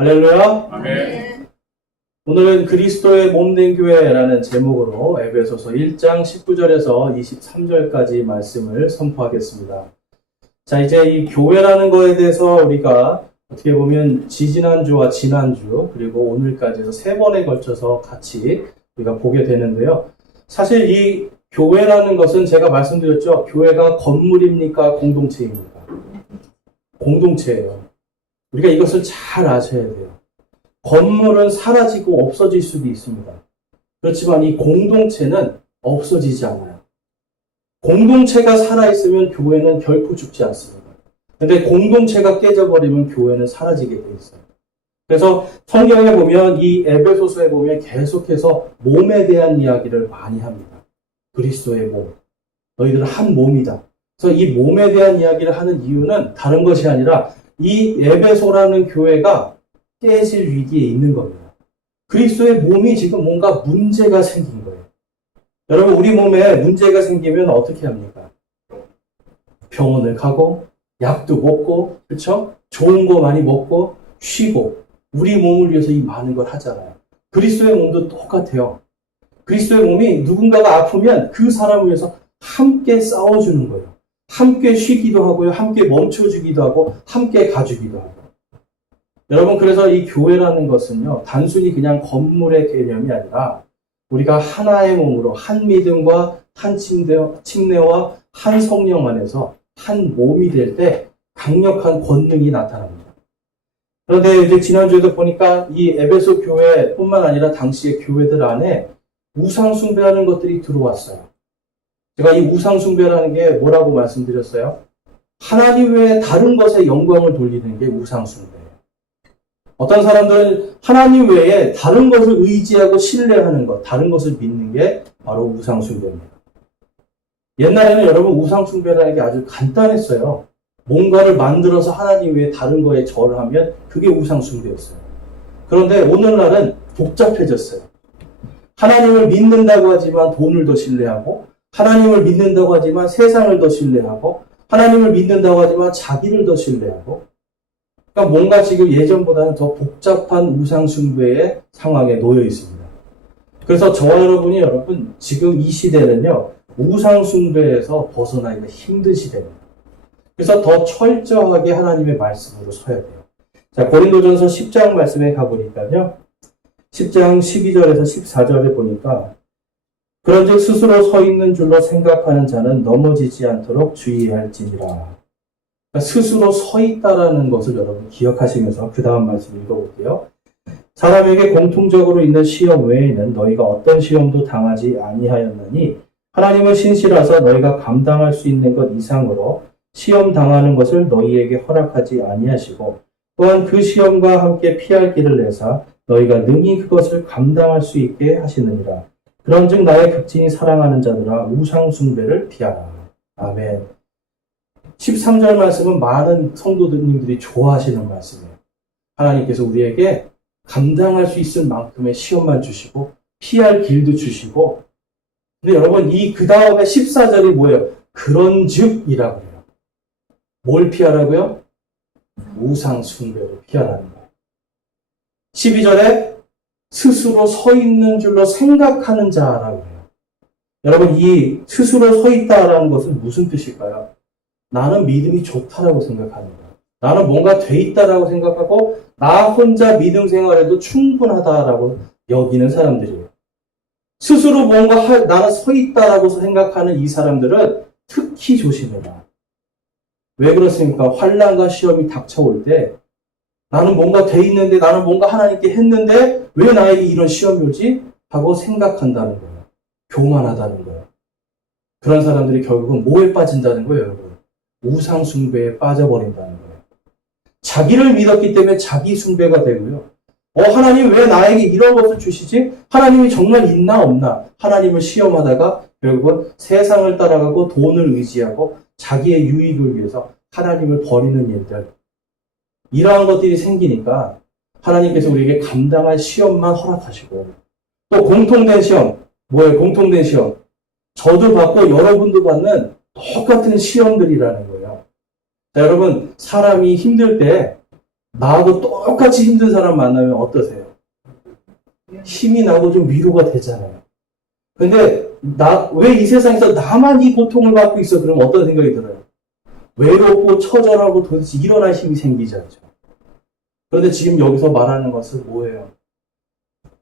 할렐루야. 아멘. 오늘은 그리스도의 몸된 교회라는 제목으로 에베소서 1장 19절에서 23절까지 말씀을 선포하겠습니다. 자, 이제 이 교회라는 거에 대해서 우리가 어떻게 보면 지지난주와 지난주 그리고 오늘까지 해서 3번에 걸쳐서 같이 우리가 보게 되는데요. 사실 이 교회라는 것은 제가 말씀드렸죠. 교회가 건물입니까? 공동체입니까? 공동체예요. 우리가 이것을 잘 아셔야 돼요. 건물은 사라지고 없어질 수도 있습니다. 그렇지만 이 공동체는 없어지지 않아요. 공동체가 살아있으면 교회는 결코 죽지 않습니다. 근데 공동체가 깨져버리면 교회는 사라지게 돼 있어요. 그래서 성경에 보면 이 에베소서에 보면 계속해서 몸에 대한 이야기를 많이 합니다. 그리스도의 몸. 너희들은 한 몸이다. 그래서 이 몸에 대한 이야기를 하는 이유는 다른 것이 아니라 이 에베소라는 교회가 깨질 위기에 있는 겁니다. 그리스도의 몸이 지금 뭔가 문제가 생긴 거예요. 여러분, 우리 몸에 문제가 생기면 어떻게 합니까? 병원을 가고 약도 먹고, 그렇죠? 좋은 거 많이 먹고 쉬고 우리 몸을 위해서 이 많은 걸 하잖아요. 그리스도의 몸도 똑같아요. 그리스도의 몸이 누군가가 아프면 그 사람을 위해서 함께 싸워주는 거예요. 함께 쉬기도 하고요. 함께 멈춰주기도 하고 함께 가주기도 하고. 여러분, 그래서 이 교회라는 것은요, 단순히 그냥 건물의 개념이 아니라 우리가 하나의 몸으로 한 믿음과 한 침례와 한 성령 안에서 한 몸이 될 때 강력한 권능이 나타납니다. 그런데 이제 지난주에도 보니까 이 에베소 교회뿐만 아니라 당시의 교회들 안에 우상 숭배하는 것들이 들어왔어요. 제가 이 우상 숭배라는 게 뭐라고 말씀드렸어요? 하나님 외에 다른 것에 영광을 돌리는 게 우상 숭배예요. 어떤 사람들은 하나님 외에 다른 것을 의지하고 신뢰하는 것, 다른 것을 믿는 게 바로 우상 숭배입니다. 옛날에는 여러분 우상 숭배라는 게 아주 간단했어요. 뭔가를 만들어서 하나님 외에 다른 거에 절하면 그게 우상 숭배였어요. 그런데 오늘날은 복잡해졌어요. 하나님을 믿는다고 하지만 돈을 더 신뢰하고, 하나님을 믿는다고 하지만 세상을 더 신뢰하고, 하나님을 믿는다고 하지만 자기를 더 신뢰하고, 그러니까 뭔가 지금 예전보다는 더 복잡한 우상 숭배의 상황에 놓여 있습니다. 그래서 저와 여러분 지금 이 시대는요, 우상 숭배에서 벗어나기가 힘든 시대입니다. 그래서 더 철저하게 하나님의 말씀으로 서야 돼요. 자, 고린도전서 10장 말씀에 가보니까요, 10장 12절에서 14절에 보니까 그런즉 스스로 서 있는 줄로 생각하는 자는 넘어지지 않도록 주의할지니라. 그러니까 스스로 서 있다라는 것을 여러분 기억하시면서 그 다음 말씀 읽어볼게요. 사람에게 공통적으로 있는 시험 외에는 너희가 어떤 시험도 당하지 아니하였나니 하나님은 신실하사 너희가 감당할 수 있는 것 이상으로 시험 당하는 것을 너희에게 허락하지 아니하시고 또한 그 시험과 함께 피할 길을 내사 너희가 능히 그것을 감당할 수 있게 하시느니라. 그런즉 나의 극진히 사랑하는 자들아 우상 숭배를 피하라. 아멘. 13절 말씀은 많은 성도님들이 좋아하시는 말씀이에요. 하나님께서 우리에게 감당할 수 있을 만큼의 시험만 주시고 피할 길도 주시고, 근데 여러분 이 그 다음에 14절이 뭐예요? 그런즉이라고 해요. 뭘 피하라고요? 우상 숭배를 피하라는 거예요. 12절에 스스로 서 있는 줄로 생각하는 자라고 해요. 여러분 이 스스로 서 있다라는 것은 무슨 뜻일까요? 나는 믿음이 좋다라고 생각하는 거예요. 나는 뭔가 돼 있다라고 생각하고 나 혼자 믿음 생활에도 충분하다라고 여기는 사람들이에요. 스스로 뭔가 나는 서 있다라고 생각하는 이 사람들은 특히 조심해라. 왜 그렇습니까? 환난과 시험이 닥쳐올 때 나는 뭔가 돼 있는데, 나는 뭔가 하나님께 했는데 왜 나에게 이런 시험이 오지? 하고 생각한다는 거예요. 교만하다는 거예요. 그런 사람들이 결국은 뭐에 빠진다는 거예요, 여러분? 우상 숭배에 빠져버린다는 거예요. 자기를 믿었기 때문에 자기 숭배가 되고요. 하나님 왜 나에게 이런 것을 주시지? 하나님이 정말 있나 없나? 하나님을 시험하다가 결국은 세상을 따라가고 돈을 의지하고 자기의 유익을 위해서 하나님을 버리는 일들. 이러한 것들이 생기니까 하나님께서 우리에게 감당할 시험만 허락하시고, 또 공통된 시험, 뭐예요? 공통된 시험. 저도 받고 여러분도 받는 똑같은 시험들이라는 거예요. 자, 여러분, 사람이 힘들 때 나하고 똑같이 힘든 사람 만나면 어떠세요? 힘이 나고 좀 위로가 되잖아요. 근데 왜 이 세상에서 나만 이 고통을 받고 있어? 그러면 어떤 생각이 들어요? 외롭고 처절하고 도대체 일어날 힘이 생기지 않죠. 그런데 지금 여기서 말하는 것은 뭐예요?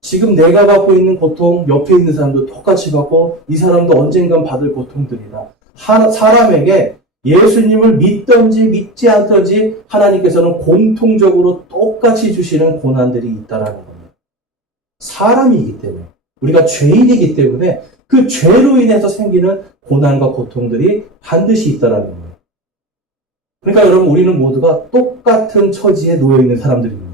지금 내가 받고 있는 고통, 옆에 있는 사람도 똑같이 받고 이 사람도 언젠간 받을 고통들이다. 사람에게 예수님을 믿든지 믿지 않든지 하나님께서는 공통적으로 똑같이 주시는 고난들이 있다라는 겁니다. 사람이기 때문에, 우리가 죄인이기 때문에 그 죄로 인해서 생기는 고난과 고통들이 반드시 있다라는 거예요. 그러니까 여러분, 우리는 모두가 똑같은 처지에 놓여 있는 사람들입니다.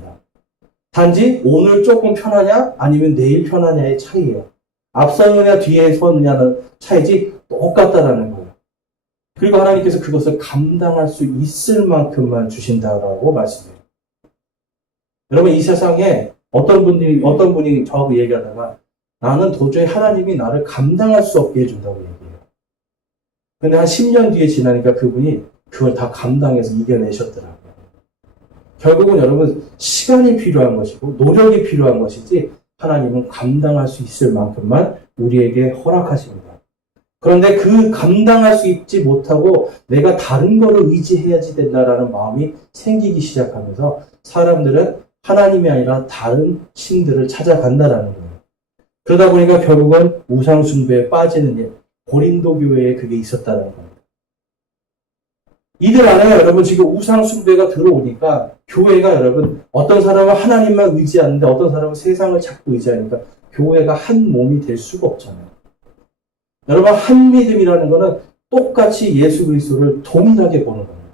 단지 오늘 조금 편하냐 아니면 내일 편하냐의 차이예요. 앞서느냐 뒤에 서느냐는 차이지 똑같다라는 거예요. 그리고 하나님께서 그것을 감당할 수 있을 만큼만 주신다라고 말씀해요. 여러분, 이 세상에 어떤 분이 저하고 얘기하다가 나는 도저히 하나님이 나를 감당할 수 없게 해준다고 얘기해요. 근데 한 10년 뒤에 지나니까 그분이 그걸 다 감당해서 이겨내셨더라고요. 결국은 여러분, 시간이 필요한 것이고 노력이 필요한 것이지 하나님은 감당할 수 있을 만큼만 우리에게 허락하십니다. 그런데 그 감당할 수 있지 못하고 내가 다른 거를 의지해야지 된다라는 마음이 생기기 시작하면서 사람들은 하나님이 아니라 다른 신들을 찾아간다라는 거예요. 그러다 보니까 결국은 우상숭배에 빠지는 일, 고린도 교회에 그게 있었다는 겁니다. 이들 안에 여러분 지금 우상숭배가 들어오니까 교회가 여러분 어떤 사람은 하나님만 의지하는데 어떤 사람은 세상을 자꾸 의지하니까 교회가 한 몸이 될 수가 없잖아요. 여러분, 한 믿음이라는 것은 똑같이 예수 그리스도를 동일하게 보는 겁니다.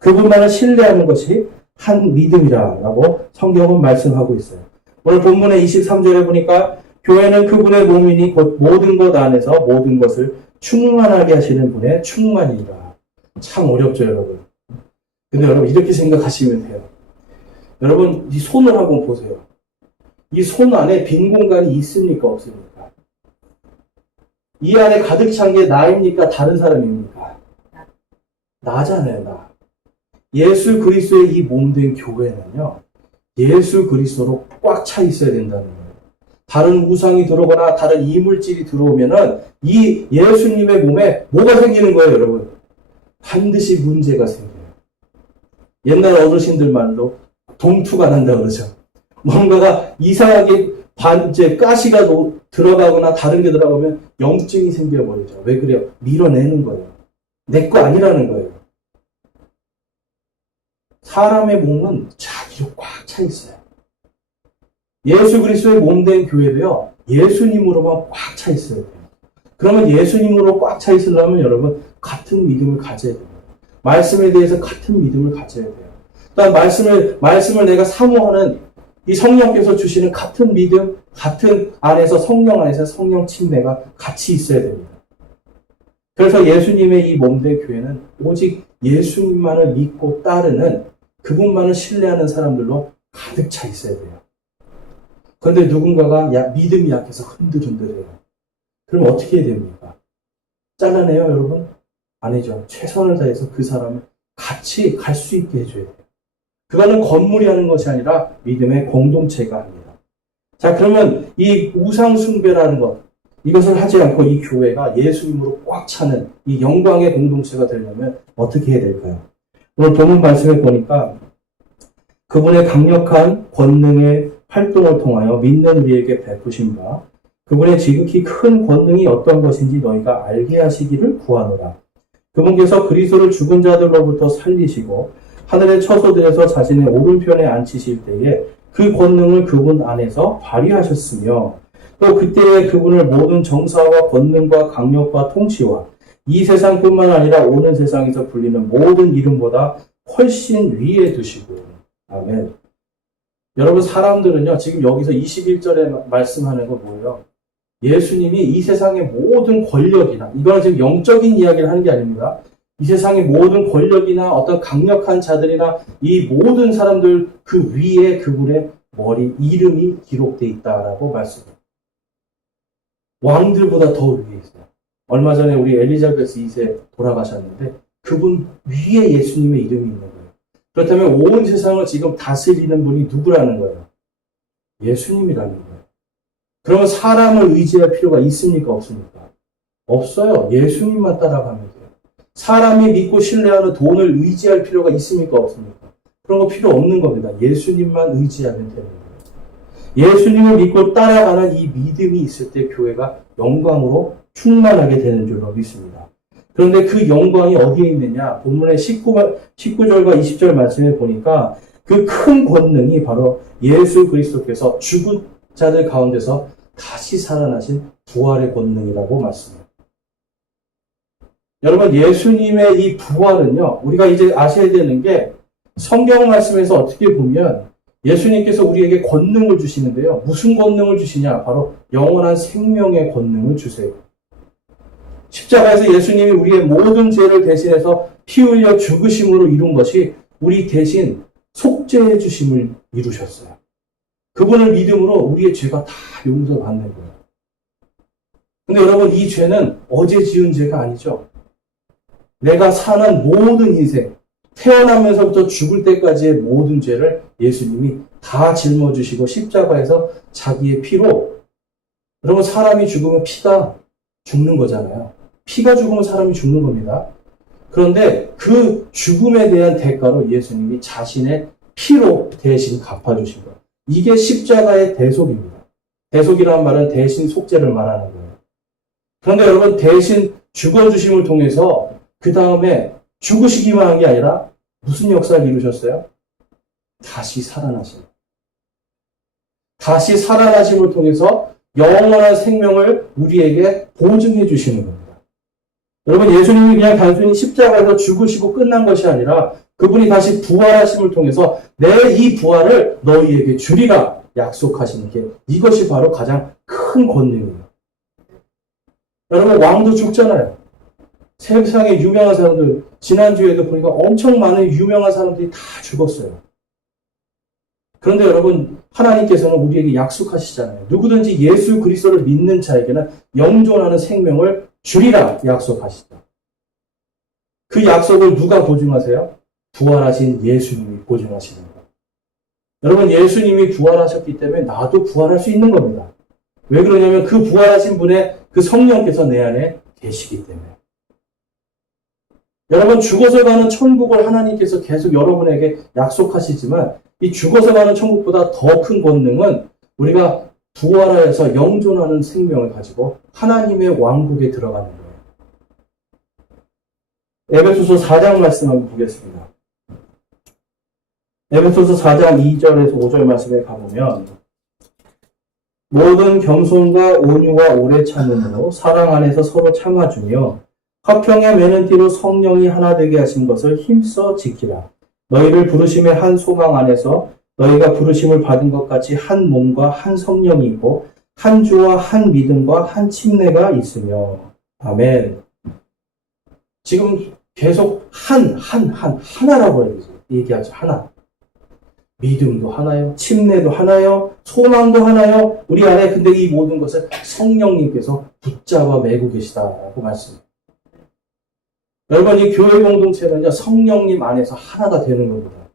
그분만을 신뢰하는 것이 한 믿음이라고 성경은 말씀하고 있어요. 오늘 본문의 23절에 보니까 교회는 그분의 몸이니 곧 모든 것 안에서 모든 것을 충만하게 하시는 분의 충만이라. 참 어렵죠, 여러분. 근데 여러분, 이렇게 생각하시면 돼요. 여러분, 이 손을 한번 보세요. 이 손 안에 빈 공간이 있습니까, 없습니까? 이 안에 가득 찬 게 나입니까, 다른 사람입니까? 나잖아요, 나. 예수 그리스도의 이 몸된 교회는요, 예수 그리스도로 꽉 차 있어야 된다는 거예요. 다른 우상이 들어오거나 다른 이물질이 들어오면은 이 예수님의 몸에 뭐가 생기는 거예요, 여러분? 반드시 문제가 생겨요. 옛날 어르신들만도 동투가 난다 그러죠. 뭔가가 이상하게 이제 가시가 들어가거나 다른 게 들어가면 염증이 생겨버리죠. 왜 그래요? 밀어내는 거예요. 내 거 아니라는 거예요. 사람의 몸은 자기로 꽉 차 있어요. 예수 그리스도의 몸된 교회도요, 예수님으로만 꽉 차 있어야 돼요. 그러면 예수님으로 꽉 차 있으려면 여러분, 같은 믿음을 가져야 돼요. 말씀에 대해서 같은 믿음을 가져야 돼요. 그다음 말씀을 내가 사모하는 이 성령께서 주시는 같은 믿음, 같은 안에서 성령 안에서 성령 침례가 같이 있어야 됩니다. 그래서 예수님의 이 몸된 교회는 오직 예수님만을 믿고 따르는 그분만을 신뢰하는 사람들로 가득 차 있어야 돼요. 그런데 누군가가 믿음이 약해서 흔들흔들해요. 그럼 어떻게 해야 됩니까? 잘라내요, 여러분? 아니죠. 최선을 다해서 그 사람을 같이 갈 수 있게 해줘야 돼요. 그거는 건물이 하는 것이 아니라 믿음의 공동체가 합니다. 자, 그러면 이 우상숭배라는 것, 이것을 하지 않고 이 교회가 예수님으로 꽉 차는 이 영광의 공동체가 되려면 어떻게 해야 될까요? 오늘 본문 말씀에 보니까 그분의 강력한 권능의 활동을 통하여 믿는 우리에게 베푸신 바 그분의 지극히 큰 권능이 어떤 것인지 너희가 알게 하시기를 구하노라. 그분께서 그리스도를 죽은 자들로부터 살리시고 하늘의 처소들에서 자신의 오른편에 앉히실 때에 그 권능을 그분 안에서 발휘하셨으며 또 그때에 그분을 모든 정사와 권능과 강력과 통치와 이 세상뿐만 아니라 오는 세상에서 불리는 모든 이름보다 훨씬 위에 두시고. 아멘. 여러분, 사람들은요, 지금 여기서 21절에 말씀하는 거 뭐예요? 예수님이 이 세상의 모든 권력이나, 이거는 지금 영적인 이야기를 하는 게 아닙니다. 이 세상의 모든 권력이나 어떤 강력한 자들이나 이 모든 사람들 그 위에 그분의 머리, 이름이 기록되어 있다라고 말씀합니다. 왕들보다 더 위에 있어요. 얼마 전에 우리 엘리자베스 2세 돌아가셨는데 그분 위에 예수님의 이름이 있는 거예요. 그렇다면 온 세상을 지금 다스리는 분이 누구라는 거예요? 예수님이라는 거예요. 그러면 사람을 의지할 필요가 있습니까? 없습니까? 없어요. 예수님만 따라가면 돼요. 사람이 믿고 신뢰하는 돈을 의지할 필요가 있습니까? 없습니까? 그런 거 필요 없는 겁니다. 예수님만 의지하면 되는 거예요. 예수님을 믿고 따라가는 이 믿음이 있을 때 교회가 영광으로 충만하게 되는 줄로 믿습니다. 그런데 그 영광이 어디에 있느냐? 본문의 19절과 20절 말씀에 보니까 그 큰 권능이 바로 예수 그리스도께서 죽은 자들 가운데서 다시 살아나신 부활의 권능이라고 말씀합니다. 여러분, 예수님의 이 부활은요, 우리가 이제 아셔야 되는 게 성경 말씀에서 어떻게 보면 예수님께서 우리에게 권능을 주시는데요. 무슨 권능을 주시냐? 바로 영원한 생명의 권능을 주세요. 십자가에서 예수님이 우리의 모든 죄를 대신해서 피 흘려 죽으심으로 이룬 것이 우리 대신 속죄해 주심을 이루셨어요. 그분을 믿음으로 우리의 죄가 다 용서받는 거예요. 근데 여러분, 이 죄는 어제 지은 죄가 아니죠. 내가 사는 모든 인생, 태어나면서부터 죽을 때까지의 모든 죄를 예수님이 다 짊어지시고 십자가에서 자기의 피로, 여러분, 사람이 죽으면 피가 죽는 거잖아요. 피가 죽으면 사람이 죽는 겁니다. 그런데 그 죽음에 대한 대가로 예수님이 자신의 피로 대신 갚아주신 거예요. 이게 십자가의 대속입니다. 대속이라는 말은 대신 속죄를 말하는 거예요. 그런데 여러분, 대신 죽어주심을 통해서 그 다음에 죽으시기만 한 게 아니라 무슨 역사를 이루셨어요? 다시 살아나심. 다시 살아나심을 통해서 영원한 생명을 우리에게 보증해 주시는 겁니다. 여러분, 예수님이 그냥 단순히 십자가에서 죽으시고 끝난 것이 아니라 그분이 다시 부활하심을 통해서 내 이 부활을 너희에게 주리라 약속하시는 게, 이것이 바로 가장 큰 권능이에요. 여러분, 왕도 죽잖아요. 세상에 유명한 사람들, 지난주에도 보니까 엄청 많은 유명한 사람들이 다 죽었어요. 그런데 여러분, 하나님께서는 우리에게 약속하시잖아요. 누구든지 예수 그리스도를 믿는 자에게는 영존하는 생명을 주리라 약속하시죠. 그 약속을 누가 보증하세요? 부활하신 예수님이 보증하시는 거예요. 여러분, 예수님이 부활하셨기 때문에 나도 부활할 수 있는 겁니다. 왜 그러냐면 그 부활하신 분의 그 성령께서 내 안에 계시기 때문에. 여러분, 죽어서 가는 천국을 하나님께서 계속 여러분에게 약속하시지만 이 죽어서 가는 천국보다 더 큰 권능은 우리가 부활하여서 영존하는 생명을 가지고 하나님의 왕국에 들어가는 거예요. 에베소서 4장 말씀 한번 보겠습니다. 에베소서 4장 2절에서 5절 말씀에 가보면 모든 겸손과 온유와 오래 참음으로 사랑 안에서 서로 참아주며 화평에 매는 띠로 성령이 하나 되게 하신 것을 힘써 지키라. 너희를 부르심의 한 소망 안에서 너희가 부르심을 받은 것 같이 한 몸과 한 성령이 있고 한 주와 한 믿음과 한 침례가 있으며. 아멘. 지금 계속 하나라고 얘기하죠. 하나. 믿음도 하나요. 침례도 하나요. 소망도 하나요. 우리 안에 근데 이 모든 것을 성령님께서 붙잡아 매고 계시다라고 말씀합니다. 여러분, 이 교회 공동체는요, 성령님 안에서 하나가 되는 겁니다.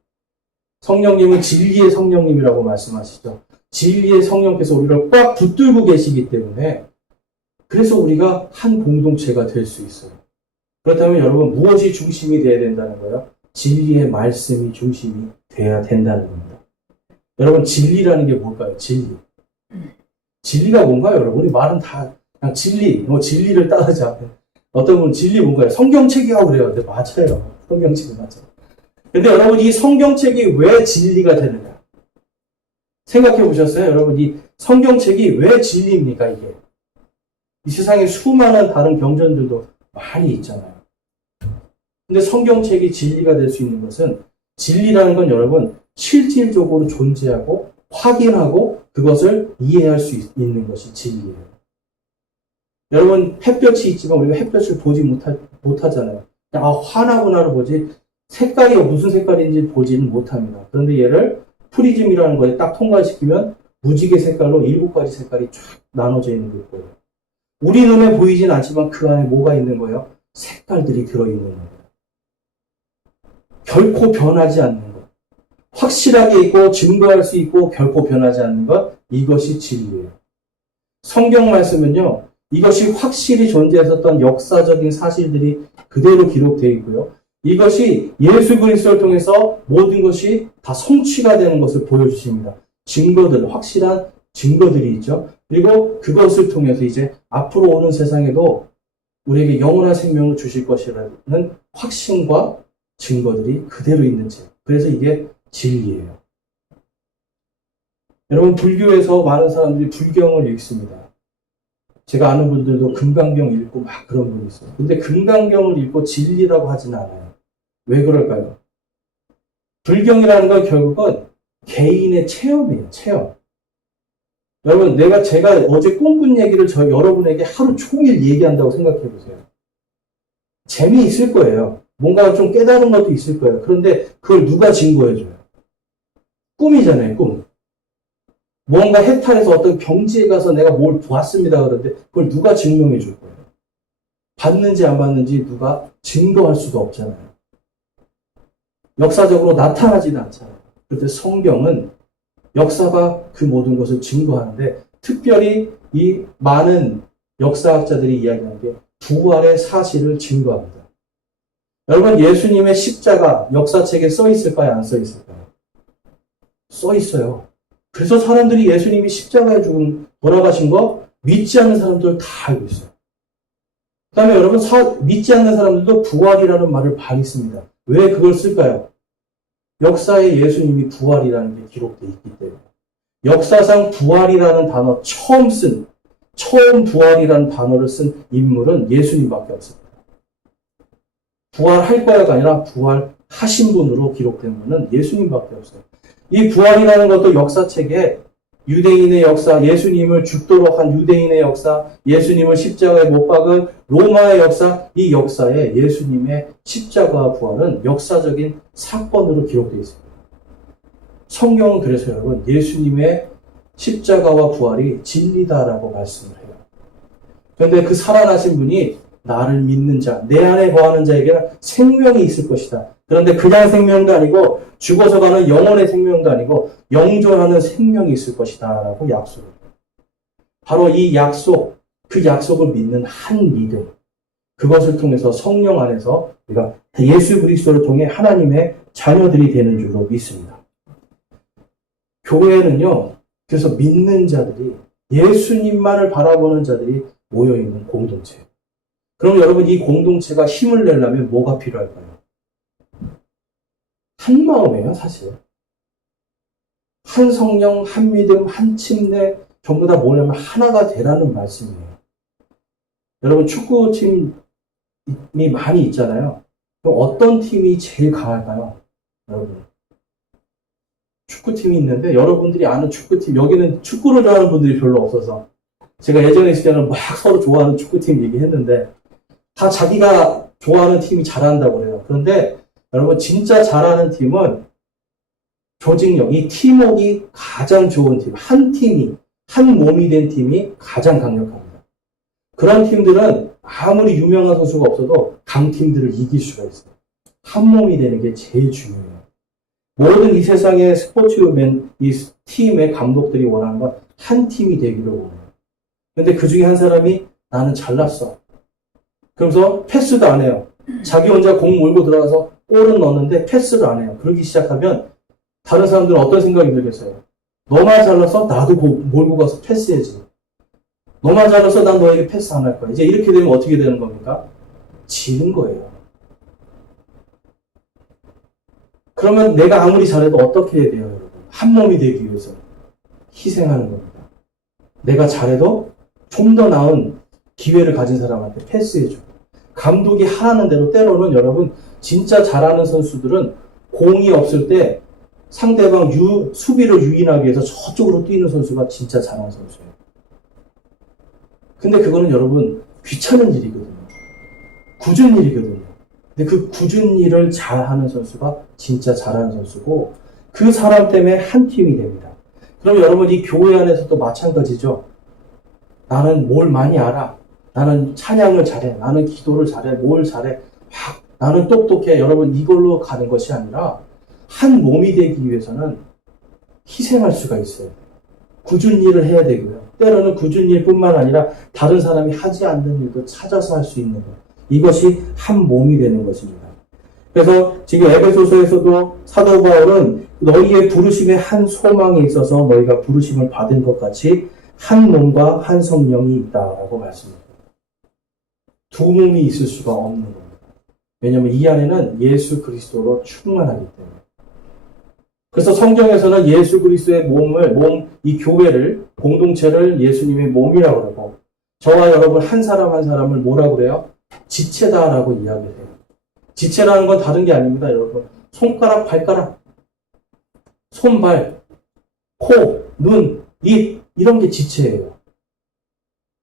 성령님은 진리의 성령님이라고 말씀하시죠. 진리의 성령께서 우리를 꽉 붙들고 계시기 때문에 그래서 우리가 한 공동체가 될 수 있어요. 그렇다면 여러분, 무엇이 중심이 되어야 된다는 거예요? 진리의 말씀이 중심이 되어야 된다는 겁니다. 여러분, 진리라는 게 뭘까요? 진리. 진리가 뭔가요, 여러분? 우리 말은 다 그냥 진리, 진리를 따르자. 어떤 분은 진리 뭔가요? 성경책이라고 그래요. 근데 맞아요. 성경책이 맞아요. 근데 여러분, 이 성경책이 왜 진리가 되느냐? 생각해 보셨어요? 여러분, 이 성경책이 왜 진리입니까, 이게? 이 세상에 수많은 다른 경전들도 많이 있잖아요. 근데 성경책이 진리가 될 수 있는 것은, 진리라는 건 여러분, 실질적으로 존재하고 확인하고 그것을 이해할 수 있는 것이 진리예요. 여러분, 햇볕이 있지만 우리가 햇볕을 보지 못하잖아요. 그냥 환하구나를 보지 색깔이 무슨 색깔인지 보지는 못합니다. 그런데 얘를 프리즘이라는 거에 딱 통과시키면 무지개 색깔로 7가지 색깔이 쫙 나눠져 있는 게 보여요. 우리 눈에 보이진 않지만 그 안에 뭐가 있는 거예요? 색깔들이 들어있는 거예요. 결코 변하지 않는 것. 확실하게 있고 증거할 수 있고 결코 변하지 않는 것. 이것이 진리예요. 성경 말씀은요. 이것이 확실히 존재했었던 역사적인 사실들이 그대로 기록되어 있고요. 이것이 예수 그리스도를 통해서 모든 것이 다 성취가 되는 것을 보여주십니다. 증거들, 확실한 증거들이 있죠. 그리고 그것을 통해서 이제 앞으로 오는 세상에도 우리에게 영원한 생명을 주실 것이라는 확신과 증거들이 그대로 있는 책. 그래서 이게 진리예요. 여러분, 불교에서 많은 사람들이 불경을 읽습니다. 제가 아는 분들도 금강경 읽고 막 그런 분이 있어요. 근데 금강경을 읽고 진리라고 하지는 않아요. 왜 그럴까요? 불경이라는 건 결국은 개인의 체험이에요. 체험. 여러분, 제가 어제 꿈꾼 얘기를 여러분에게 하루 종일 얘기한다고 생각해 보세요. 재미있을 거예요. 뭔가 좀 깨달은 것도 있을 거예요. 그런데 그걸 누가 증거해줘요? 꿈이잖아요, 꿈. 뭔가 해탈해서 어떤 경지에 가서 내가 뭘 보았습니다. 그런데 그걸 누가 증명해 줄 거예요? 봤는지 안 봤는지 누가 증거할 수가 없잖아요. 역사적으로 나타나지는 않잖아요. 그런데 성경은 역사가 그 모든 것을 증거하는데 특별히 이 많은 역사학자들이 이야기하는 게 부활의 사실을 증거합니다. 여러분, 예수님의 십자가 역사책에 써 있을까요? 안 써 있을까요? 써 있어요. 그래서 사람들이 예수님이 십자가에 돌아가신 거 믿지 않는 사람들 다 알고 있어요. 그 다음에 여러분, 믿지 않는 사람들도 부활이라는 말을 많이 씁니다. 왜 그걸 쓸까요? 역사에 예수님이 부활이라는 게 기록되어 있기 때문에. 역사상 부활이라는 단어 처음 부활이라는 단어를 쓴 인물은 예수님밖에 없습니다. 부활할 거야가 아니라 부활하신 분으로 기록된 분은 예수님밖에 없어요. 이 부활이라는 것도 역사책에 유대인의 역사, 예수님을 죽도록 한 유대인의 역사, 예수님을 십자가에 못 박은 로마의 역사, 이 역사에 예수님의 십자가와 부활은 역사적인 사건으로 기록되어 있습니다. 성경은 그래서 여러분, 예수님의 십자가와 부활이 진리다라고 말씀을 해요. 그런데 그 살아나신 분이 나를 믿는 자, 내 안에 거하는 자에게는 생명이 있을 것이다. 그런데 그냥 생명도 아니고 죽어서 가는 영혼의 생명도 아니고 영존하는 생명이 있을 것이다 라고 약속을 해요. 바로 이 약속, 그 약속을 믿는 한 믿음, 그것을 통해서 성령 안에서 우리가 예수 그리스도를 통해 하나님의 자녀들이 되는 줄로 믿습니다. 교회는요, 그래서 믿는 자들이, 예수님만을 바라보는 자들이 모여있는 공동체예요. 그럼 여러분, 이 공동체가 힘을 내려면 뭐가 필요할까요? 한 마음이에요, 사실. 한 성령, 한 믿음, 한 침례, 전부 다 뭐냐면 하나가 되라는 말씀이에요. 여러분, 축구팀이 많이 있잖아요. 그럼 어떤 팀이 제일 강할까요? 여러분, 축구팀이 있는데 여러분들이 아는 축구팀, 여기는 축구를 좋아하는 분들이 별로 없어서 제가 예전에 있을 때는 막 서로 좋아하는 축구팀 얘기했는데 다 자기가 좋아하는 팀이 잘한다고 그래요. 그런데 여러분, 진짜 잘하는 팀은 조직력, 이 팀워크가 가장 좋은 팀, 한 팀이, 한 몸이 된 팀이 가장 강력합니다. 그런 팀들은 아무리 유명한 선수가 없어도 강팀들을 이길 수가 있어요. 한 몸이 되는 게 제일 중요해요. 모든 이 세상의 스포츠맨, 이 팀의 감독들이 원하는 건 한 팀이 되기를 원해요. 근데 그 중에 한 사람이 나는 잘났어. 그러면서 패스도 안 해요. 자기 혼자 공 몰고 들어가서 골은 넣었는데 패스를 안 해요. 그러기 시작하면 다른 사람들은 어떤 생각이 들겠어요? 너만 잘났어? 나도 몰고 가서 패스해야지. 너만 잘났어? 난 너에게 패스 안 할 거야. 이제 이렇게 되면 어떻게 되는 겁니까? 지는 거예요. 그러면 내가 아무리 잘해도 어떻게 해야 돼요, 여러분? 한 몸이 되기 위해서 희생하는 겁니다. 내가 잘해도 좀 더 나은 기회를 가진 사람한테 패스해줘. 감독이 하라는 대로 때로는 여러분, 진짜 잘하는 선수들은 공이 없을 때 상대방 수비를 유인하기 위해서 저쪽으로 뛰는 선수가 진짜 잘하는 선수예요. 근데 그거는 여러분, 귀찮은 일이거든요. 굳은 일이거든요. 근데 그 굳은 일을 잘하는 선수가 진짜 잘하는 선수고, 그 사람 때문에 한 팀이 됩니다. 그럼 여러분, 이 교회 안에서도 마찬가지죠. 나는 뭘 많이 알아. 나는 찬양을 잘해. 나는 기도를 잘해. 뭘 잘해. 막 나는 똑똑해. 여러분, 이걸로 가는 것이 아니라 한 몸이 되기 위해서는 희생할 수가 있어요. 굳은 일을 해야 되고요. 때로는 굳은 일뿐만 아니라 다른 사람이 하지 않는 일도 찾아서 할 수 있는 것. 이것이 한 몸이 되는 것입니다. 그래서 지금 에베소서에서도 사도 바울은 너희의 부르심의 한 소망에 있어서 너희가 부르심을 받은 것 같이 한 몸과 한 성령이 있다라고 말씀합니다. 두 몸이 있을 수가 없는 겁니다. 왜냐하면 이 안에는 예수 그리스도로 충만하기 때문에. 그래서 성경에서는 예수 그리스도의 이 교회를, 공동체를 예수님의 몸이라고 그러고, 저와 여러분 한 사람 한 사람을 뭐라고 그래요? 지체다라고 이야기를 해요. 지체라는 건 다른 게 아닙니다, 여러분. 손가락, 발가락, 손발, 코, 눈, 입, 이런 게 지체예요.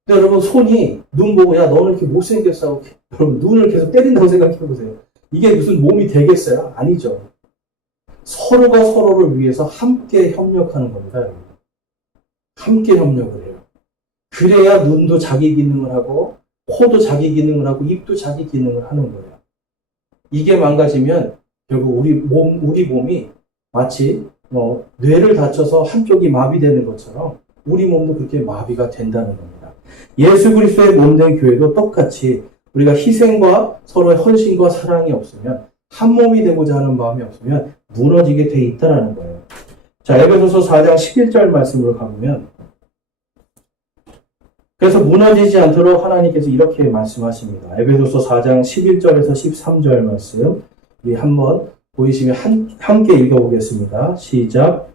근데 여러분, 손이 눈 보고, 야, 너는 이렇게 못생겼어 하고, 여러분, 눈을 계속 때린다고 생각해보세요. 이게 무슨 몸이 되겠어요? 아니죠. 서로가 서로를 위해서 함께 협력하는 겁니다, 여러분. 함께 협력을 해요. 그래야 눈도 자기 기능을 하고, 코도 자기 기능을 하고, 입도 자기 기능을 하는 거예요. 이게 망가지면 결국 우리 몸이 마치 뇌를 다쳐서 한쪽이 마비되는 것처럼 우리 몸도 그렇게 마비가 된다는 겁니다. 예수 그리스도의 몸된 교회도 똑같이 우리가 희생과 서로의 헌신과 사랑이 없으면 한 몸이 되고자 하는 마음이 없으면 무너지게 돼 있다는 거예요. 자, 에베소서 4장 11절 말씀으로 가보면, 그래서 무너지지 않도록 하나님께서 이렇게 말씀하십니다. 에베소서 4장 11절에서 13절 말씀, 우리 한번 보이시면 함께 읽어보겠습니다. 시작.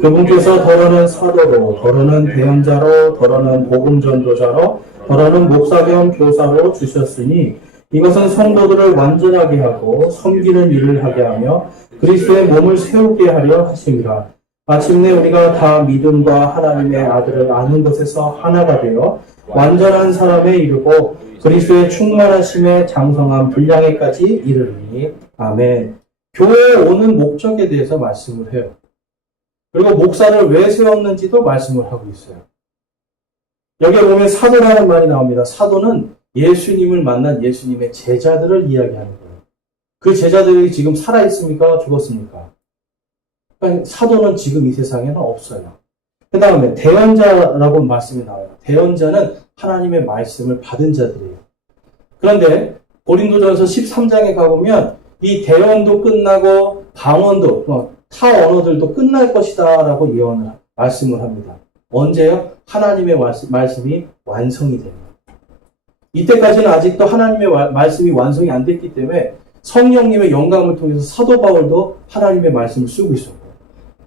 그분께서 더러는 사도로, 더러는 대언자로, 더러는 복음전도자로, 더러는 목사 겸 교사로 주셨으니 이것은 성도들을 완전하게 하고 섬기는 일을 하게 하며 그리스도의 몸을 세우게 하려 하심이라. 마침내 우리가 다 믿음과 하나님의 아들을 아는 것에서 하나가 되어 완전한 사람에 이르고 그리스도의 충만하심에 장성한 분량에까지 이르리니. 아멘. 교회에 오는 목적에 대해서 말씀을 해요. 그리고 목사를 왜 세웠는지도 말씀을 하고 있어요. 여기에 보면 사도라는 말이 나옵니다. 사도는 예수님을 만난 예수님의 제자들을 이야기하는 거예요. 그 제자들이 지금 살아있습니까? 죽었습니까? 그러니까 사도는 지금 이 세상에는 없어요. 그 다음에 대언자라고 말씀이 나와요. 대언자는 하나님의 말씀을 받은 자들이에요. 그런데 고린도전서 13장에 가보면 이 대언도 끝나고 방언도 타 언어들도 끝날 것이다 라고 말씀을 합니다. 언제요? 하나님의 말씀이 완성이 됩니다. 이때까지는 아직도 하나님의 말씀이 완성이 안 됐기 때문에 성령님의 영감을 통해서 사도 바울도 하나님의 말씀을 쓰고 있었고,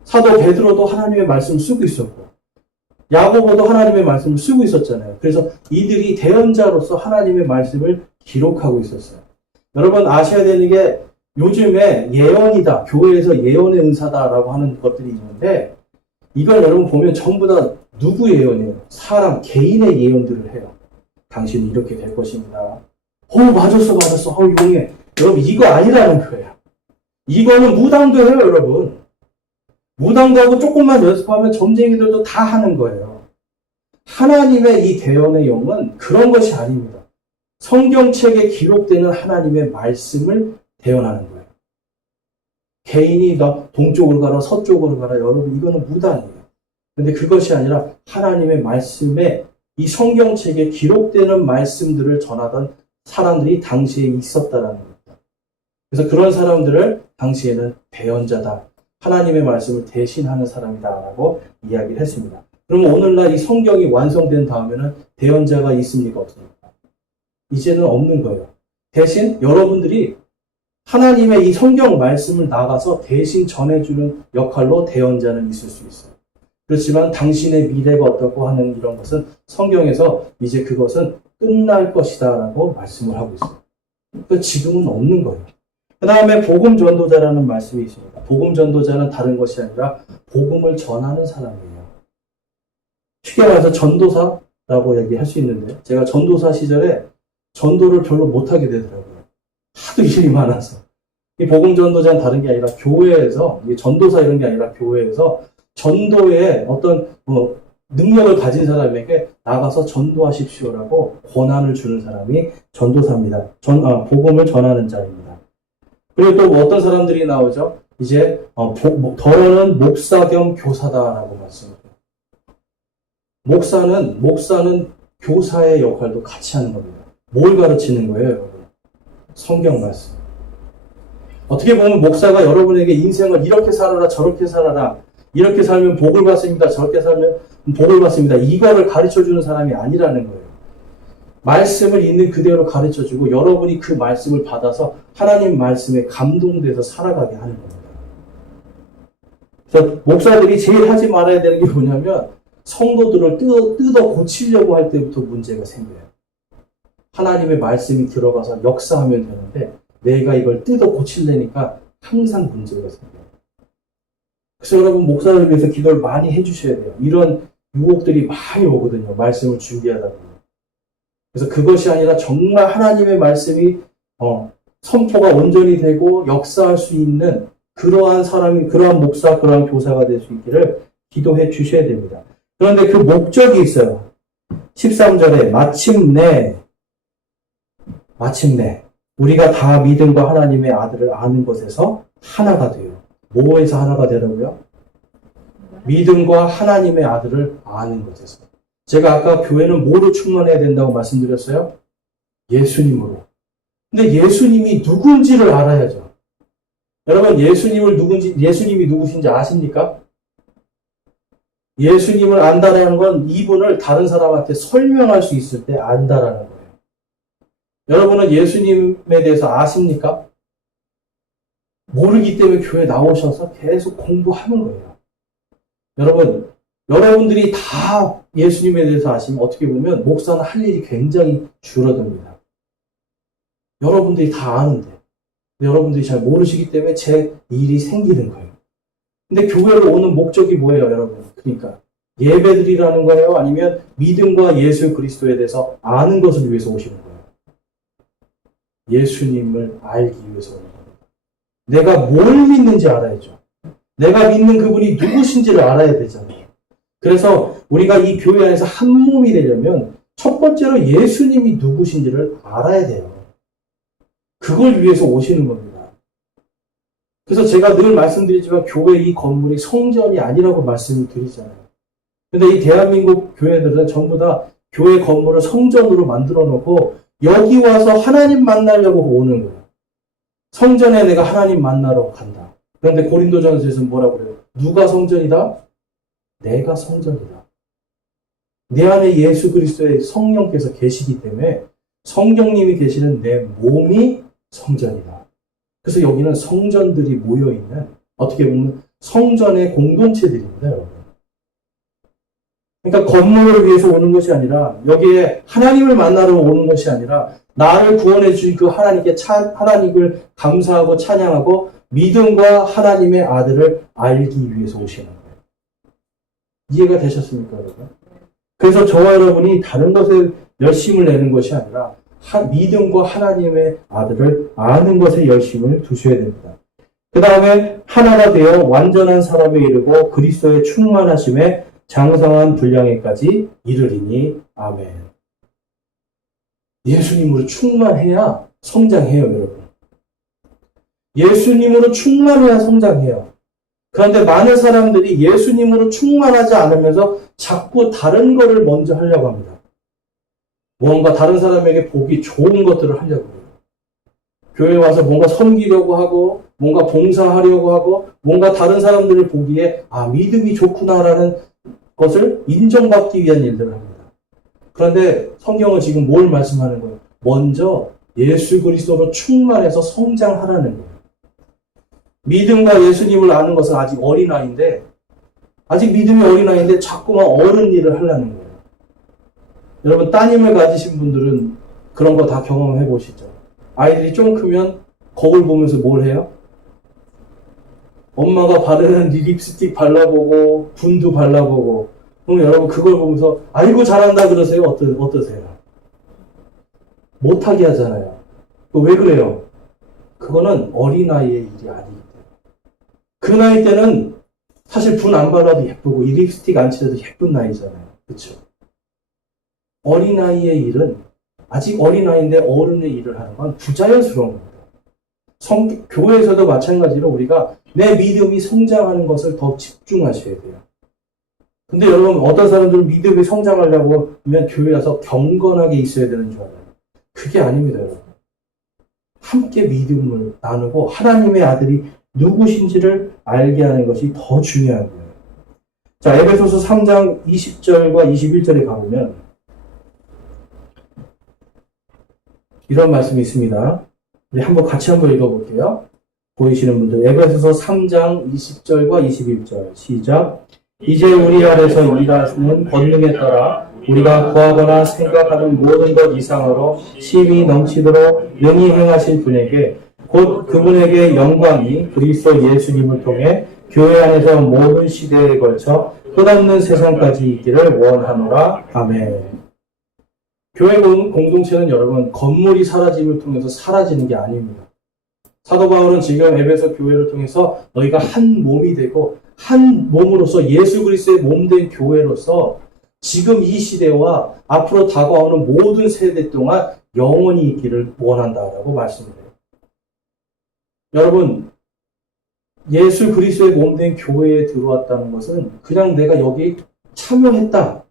사도 베드로도 하나님의 말씀을 쓰고 있었고, 야고보도 하나님의 말씀을 쓰고 있었잖아요. 그래서 이들이 대언자로서 하나님의 말씀을 기록하고 있었어요. 여러분 아셔야 되는 게 요즘에 예언이다, 교회에서 예언의 은사다라고 하는 것들이 있는데, 이걸 여러분 보면 전부 다 누구 예언이에요? 사람, 개인의 예언들을 해요. 당신은 이렇게 될 것입니다. 맞았어. 용해. 여러분, 이거 아니라는 거예요. 이거는 무당도 해요, 여러분. 무당도 하고 조금만 연습하면 점쟁이들도 다 하는 거예요. 하나님의 이 대언의 영은 그런 것이 아닙니다. 성경책에 기록되는 하나님의 말씀을 대언하는 거예요. 개인이 동쪽으로 가라, 서쪽으로 가라, 여러분, 이거는 무당이에요. 근데 그것이 아니라 하나님의 말씀에 이 성경책에 기록되는 말씀들을 전하던 사람들이 당시에 있었다라는 겁니다. 그래서 그런 사람들을 당시에는 대언자다, 하나님의 말씀을 대신하는 사람이다라고 이야기를 했습니다. 그러면 오늘날 이 성경이 완성된 다음에는 대언자가 있습니까? 없습니까? 이제는 없는 거예요. 대신 여러분들이 하나님의 이 성경 말씀을 나가서 대신 전해주는 역할로 대언자는 있을 수 있어요. 그렇지만 당신의 미래가 어떻고 하는 이런 것은 성경에서 이제 그것은 끝날 것이다 라고 말씀을 하고 있어요. 그러니까 지금은 없는 거예요. 그 다음에 복음 전도자라는 말씀이 있습니다. 복음 전도자는 다른 것이 아니라 복음을 전하는 사람이에요. 쉽게 말해서 전도사라고 얘기할 수 있는데, 제가 전도사 시절에 전도를 별로 못하게 되더라고요. 하도 일이 많아서. 이 복음 전도자는 다른 게 아니라 교회에서, 전도사 이런 게 아니라 교회에서 전도에 어떤 능력을 가진 사람에게 나가서 전도하십시오라고 권한을 주는 사람이 전도사입니다. 복음을 전하는 자입니다. 그리고 또 어떤 사람들이 나오죠? 이제 더러는 목사 겸 교사다라고 말씀해요. 목사는 교사의 역할도 같이 하는 겁니다. 뭘 가르치는 거예요, 여러분? 성경 말씀. 어떻게 보면 목사가 여러분에게 인생을 이렇게 살아라, 저렇게 살아라, 이렇게 살면 복을 받습니다, 저렇게 살면 복을 받습니다, 이거를 가르쳐주는 사람이 아니라는 거예요. 말씀을 있는 그대로 가르쳐주고 여러분이 그 말씀을 받아서 하나님 말씀에 감동돼서 살아가게 하는 겁니다. 그래서 목사들이 제일 하지 말아야 되는 게 뭐냐면 성도들을 뜯어 고치려고 할 때부터 문제가 생겨요. 하나님의 말씀이 들어가서 역사하면 되는데 내가 이걸 뜯어 고치려니까 항상 문제가 생겨요. 그래서 여러분 목사를 위해서 기도를 많이 해주셔야 돼요. 이런 유혹들이 많이 오거든요. 말씀을 준비하다 보면. 그래서 그것이 아니라 정말 하나님의 말씀이 선포가 온전히 되고 역사할 수 있는 그러한 사람이, 그러한 목사, 그러한 교사가 될 수 있기를 기도해 주셔야 됩니다. 그런데 그 목적이 있어요. 13절에 마침내 우리가 다 믿음과 하나님의 아들을 아는 것에서 하나가 돼요. 뭐에서 하나가 되라고요? 믿음과 하나님의 아들을 아는 것에서. 제가 아까 교회는 뭐로 충만해야 된다고 말씀드렸어요? 예수님으로. 근데 예수님이 누군지를 알아야죠. 여러분, 예수님이 누구신지 아십니까? 예수님을 안다라는 건 이분을 다른 사람한테 설명할 수 있을 때 안다라는 거예요. 여러분은 예수님에 대해서 아십니까? 모르기 때문에 교회 나오셔서 계속 공부하는 거예요. 여러분들이 다 예수님에 대해서 아시면 어떻게 보면 목사는 할 일이 굉장히 줄어듭니다. 여러분들이 다 아는데 여러분들이 잘 모르시기 때문에 제 일이 생기는 거예요. 근데 교회로 오는 목적이 뭐예요, 여러분? 그러니까 예배드리라는 거예요? 아니면 믿음과 예수 그리스도에 대해서 아는 것을 위해서 오시는 거예요? 예수님을 알기 위해서 오는 거예요. 내가 뭘 믿는지 알아야죠. 내가 믿는 그분이 누구신지를 알아야 되잖아요. 그래서 우리가 이 교회 안에서 한 몸이 되려면 첫 번째로 예수님이 누구신지를 알아야 돼요. 그걸 위해서 오시는 겁니다. 그래서 제가 늘 말씀드리지만 교회 이 건물이 성전이 아니라고 말씀을 드리잖아요. 근데 이 대한민국 교회들은 전부 다 교회 건물을 성전으로 만들어 놓고 여기 와서 하나님 만나려고 오는 거예요. 성전에 내가 하나님 만나러 간다. 그런데 고린도전서에서는 뭐라고 그래요? 누가 성전이다? 내가 성전이다. 내 안에 예수 그리스도의 성령께서 계시기 때문에 성령님이 계시는 내 몸이 성전이다. 그래서 여기는 성전들이 모여있는 어떻게 보면 성전의 공동체들입니다, 여러분. 그러니까 건물을 위해서 오는 것이 아니라 여기에 하나님을 만나러 오는 것이 아니라 나를 구원해 주신 그 하나님을 감사하고 찬양하고 믿음과 하나님의 아들을 알기 위해서 오시는 거예요. 이해가 되셨습니까, 여러분? 그래서 저와 여러분이 다른 것에 열심을 내는 것이 아니라 믿음과 하나님의 아들을 아는 것에 열심을 두셔야 됩니다. 그 다음에 하나가 되어 완전한 사람에 이르고 그리스도의 충만하심에 장성한 분량에까지 이르리니 아멘. 예수님으로 충만해야 성장해요, 여러분. 예수님으로 충만해야 성장해요. 그런데 많은 사람들이 예수님으로 충만하지 않으면서 자꾸 다른 거를 먼저 하려고 합니다. 뭔가 다른 사람에게 보기 좋은 것들을 하려고 해요. 교회에 와서 뭔가 섬기려고 하고 뭔가 봉사하려고 하고 뭔가 다른 사람들을 보기에 믿음이 좋구나라는 것을 인정받기 위한 일들을 합니다. 그런데 성경은 지금 뭘 말씀하는 거예요? 먼저 예수 그리스도로 충만해서 성장하라는 거예요. 믿음과 예수님을 아는 것은 아직 어린아이인데 아직 믿음이 어린아이인데 자꾸만 어른 일을 하려는 거예요. 여러분 따님을 가지신 분들은 그런 거 다 경험해 보시죠. 아이들이 좀 크면 거울 보면서 뭘 해요? 엄마가 바르는 립스틱 발라보고 분도 발라보고 그럼 여러분 그걸 보면서 아이고 잘한다 그러세요? 어떠세요? 못하게 하잖아요. 왜 그래요? 그거는 어린아이의 일이 아니기 때문에. 그 나이 때는 사실 분 안 발라도 예쁘고 이 립스틱 안 칠해도 예쁜 나이잖아요. 그렇죠? 어린아이의 일은 아직 어린아이인데 어른의 일을 하는 건 부자연스러운 겁니다. 교회에서도 마찬가지로 우리가 내 믿음이 성장하는 것을 더 집중하셔야 돼요. 근데 여러분, 어떤 사람들은 믿음이 성장하려고 하면 교회 와서 경건하게 있어야 되는 줄 알아요. 그게 아닙니다, 여러분. 함께 믿음을 나누고 하나님의 아들이 누구신지를 알게 하는 것이 더 중요한 거예요. 자, 에베소서 3장 20절과 21절에 가보면 이런 말씀이 있습니다. 우리 같이 한번 읽어볼게요. 보이시는 분들, 에베소서 3장 20절과 21절 시작. 이제 우리 안에서 일하시는 권능에 따라 우리가 구하거나 생각하는 모든 것 이상으로 힘이 넘치도록 능히 행하실 분에게 곧 그분에게 영광이 그리스도 예수님을 통해 교회 안에서 모든 시대에 걸쳐 끝없는 세상까지 있기를 원하노라. 아멘. 교회 공동체는 여러분, 건물이 사라짐을 통해서 사라지는 게 아닙니다. 사도 바울은 지금 에베소 교회를 통해서 너희가 한 몸이 되고 한 몸으로서 예수 그리스도의 몸된 교회로서 지금 이 시대와 앞으로 다가오는 모든 세대 동안 영원히 있기를 원한다라고 말씀해요. 여러분, 예수 그리스도의 몸된 교회에 들어왔다는 것은 그냥 내가 여기 참여했다,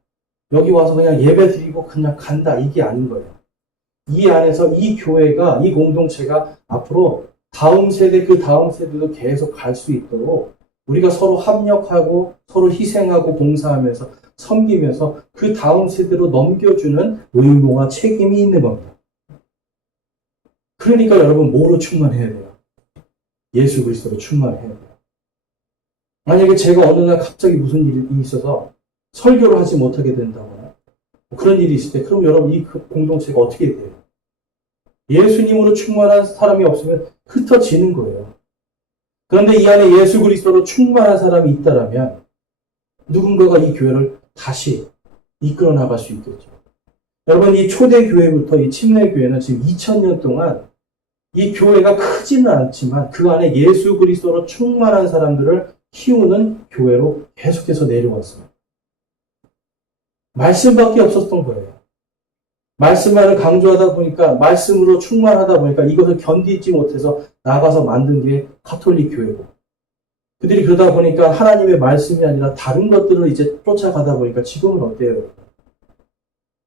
여기 와서 그냥 예배 드리고 그냥 간다, 이게 아닌 거예요. 이 안에서 이 교회가, 이 공동체가 앞으로 다음 세대, 그 다음 세대도 계속 갈 수 있도록 우리가 서로 합력하고 서로 희생하고 봉사하면서 섬기면서 그 다음 세대로 넘겨주는 의무와 책임이 있는 겁니다. 그러니까 여러분, 뭐로 충만해야 돼요? 예수 그리스도로 충만해야 돼요. 만약에 제가 어느 날 갑자기 무슨 일이 있어서 설교를 하지 못하게 된다거나 그런 일이 있을 때, 그럼 여러분, 이 공동체가 어떻게 돼요? 예수님으로 충만한 사람이 없으면 흩어지는 거예요. 그런데 이 안에 예수 그리스도로 충만한 사람이 있다라면 누군가가 이 교회를 다시 이끌어 나갈 수 있겠죠. 여러분, 이 초대 교회부터 이 침례 교회는 지금 2000년 동안 이 교회가 크지는 않지만 그 안에 예수 그리스도로 충만한 사람들을 키우는 교회로 계속해서 내려왔습니다. 말씀밖에 없었던 거예요. 말씀만을 강조하다 보니까, 말씀으로 충만하다 보니까 이것을 견디지 못해서 나가서 만든 게 가톨릭 교회고, 그들이 그러다 보니까 하나님의 말씀이 아니라 다른 것들을 이제 쫓아가다 보니까 지금은 어때요?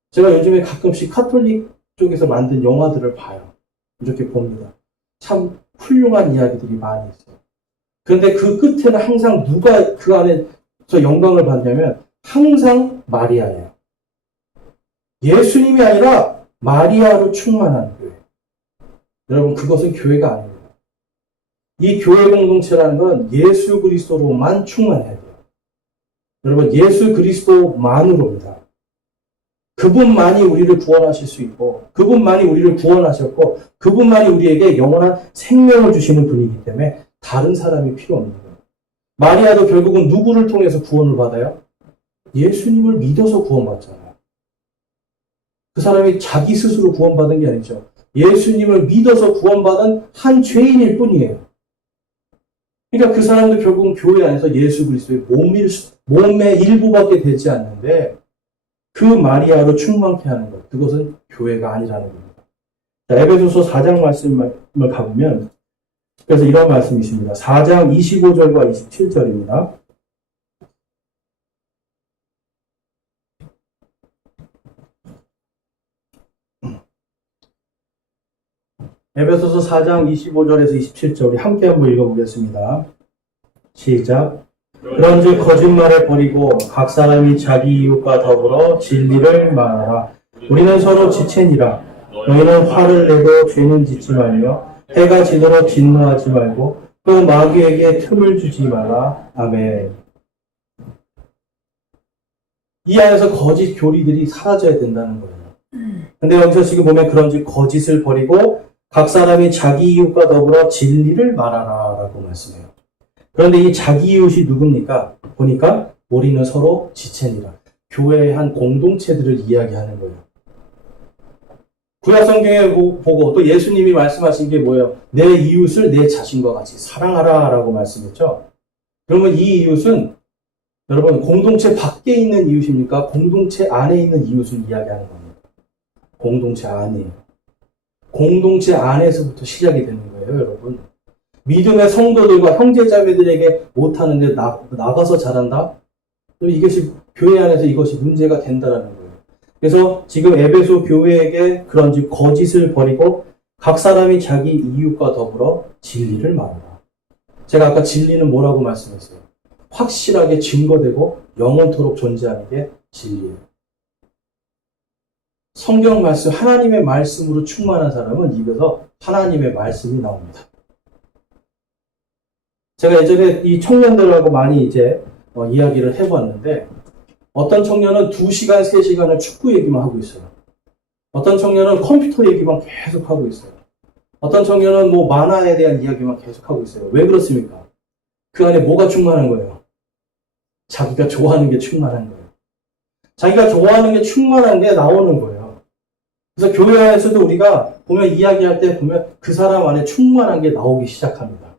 제가 요즘에 가끔씩 가톨릭 쪽에서 만든 영화들을 봐요. 이렇게 봅니다. 참 훌륭한 이야기들이 많이 있어요. 그런데 그 끝에는 항상 누가 그 안에서 영광을 받냐면 항상 마리아예요. 예수님이 아니라 마리아로 충만한 교회. 여러분, 그것은 교회가 아닙니다. 이 교회 공동체라는 건 예수 그리스도로만 충만해야 돼요. 여러분, 예수 그리스도만으로입니다. 그분만이 우리를 구원하실 수 있고, 그분만이 우리를 구원하셨고, 그분만이 우리에게 영원한 생명을 주시는 분이기 때문에 다른 사람이 필요 없는 거예요. 마리아도 결국은 누구를 통해서 구원을 받아요? 예수님을 믿어서 구원받잖아요. 그 사람이 자기 스스로 구원받은 게 아니죠. 예수님을 믿어서 구원받은 한 죄인일 뿐이에요. 그러니까 그 사람도 결국은 교회 안에서 예수 그리스도의 몸의 일부밖에 되지 않는데 그 마리아로 충만케 하는 것, 그것은 교회가 아니라는 겁니다. 자, 에베소서 4장 말씀을 가보면 그래서 이런 말씀이 있습니다. 4장 25절과 27절입니다. 에베소서 4장 25절에서 27절 우리 함께 한번 읽어보겠습니다. 시작. 그런즉 거짓말을 버리고 각 사람이 자기 이웃과 더불어 진리를 말하라. 우리는 서로 지체니라. 너희는 화를 내고 죄는 짓지 말며 해가 지도록 진노하지 말고 또 마귀에게 틈을 주지 마라. 아멘. 이 안에서 거짓 교리들이 사라져야 된다는 거예요. 근데 여기서 지금 보면 그런즉 거짓을 버리고 각 사람이 자기 이웃과 더불어 진리를 말하라 라고 말씀해요. 그런데 이 자기 이웃이 누굽니까? 보니까 우리는 서로 지체니라. 교회의 한 공동체들을 이야기하는 거예요. 구약 성경에 보고 또 예수님이 말씀하신 게 뭐예요? 내 이웃을 내 자신과 같이 사랑하라 라고 말씀했죠. 그러면 이 이웃은 여러분 공동체 밖에 있는 이웃입니까? 공동체 안에 있는 이웃을 이야기하는 겁니다. 공동체 안이에요. 공동체 안에서부터 시작이 되는 거예요, 여러분. 믿음의 성도들과 형제자매들에게 못하는데 나가서 잘한다? 이것이 교회 안에서 이것이 문제가 된다라는 거예요. 그래서 지금 에베소 교회에게 그런 거짓을 버리고 각 사람이 자기 이웃과 더불어 진리를 말하라. 제가 아까 진리는 뭐라고 말씀했어요? 확실하게 증거되고 영원토록 존재하는 게 진리예요. 성경 말씀, 하나님의 말씀으로 충만한 사람은 입에서 하나님의 말씀이 나옵니다. 제가 예전에 이 청년들하고 많이 이야기를 해봤는데, 어떤 청년은 2시간, 3시간을 축구 얘기만 하고 있어요. 어떤 청년은 컴퓨터 얘기만 계속 하고 있어요. 어떤 청년은 만화에 대한 이야기만 계속 하고 있어요. 왜 그렇습니까? 그 안에 뭐가 충만한 거예요? 자기가 좋아하는 게 충만한 거예요. 자기가 좋아하는 게 충만한 게 나오는 거예요. 그래서 교회 안에서도 우리가 이야기할 때 보면 그 사람 안에 충만한 게 나오기 시작합니다.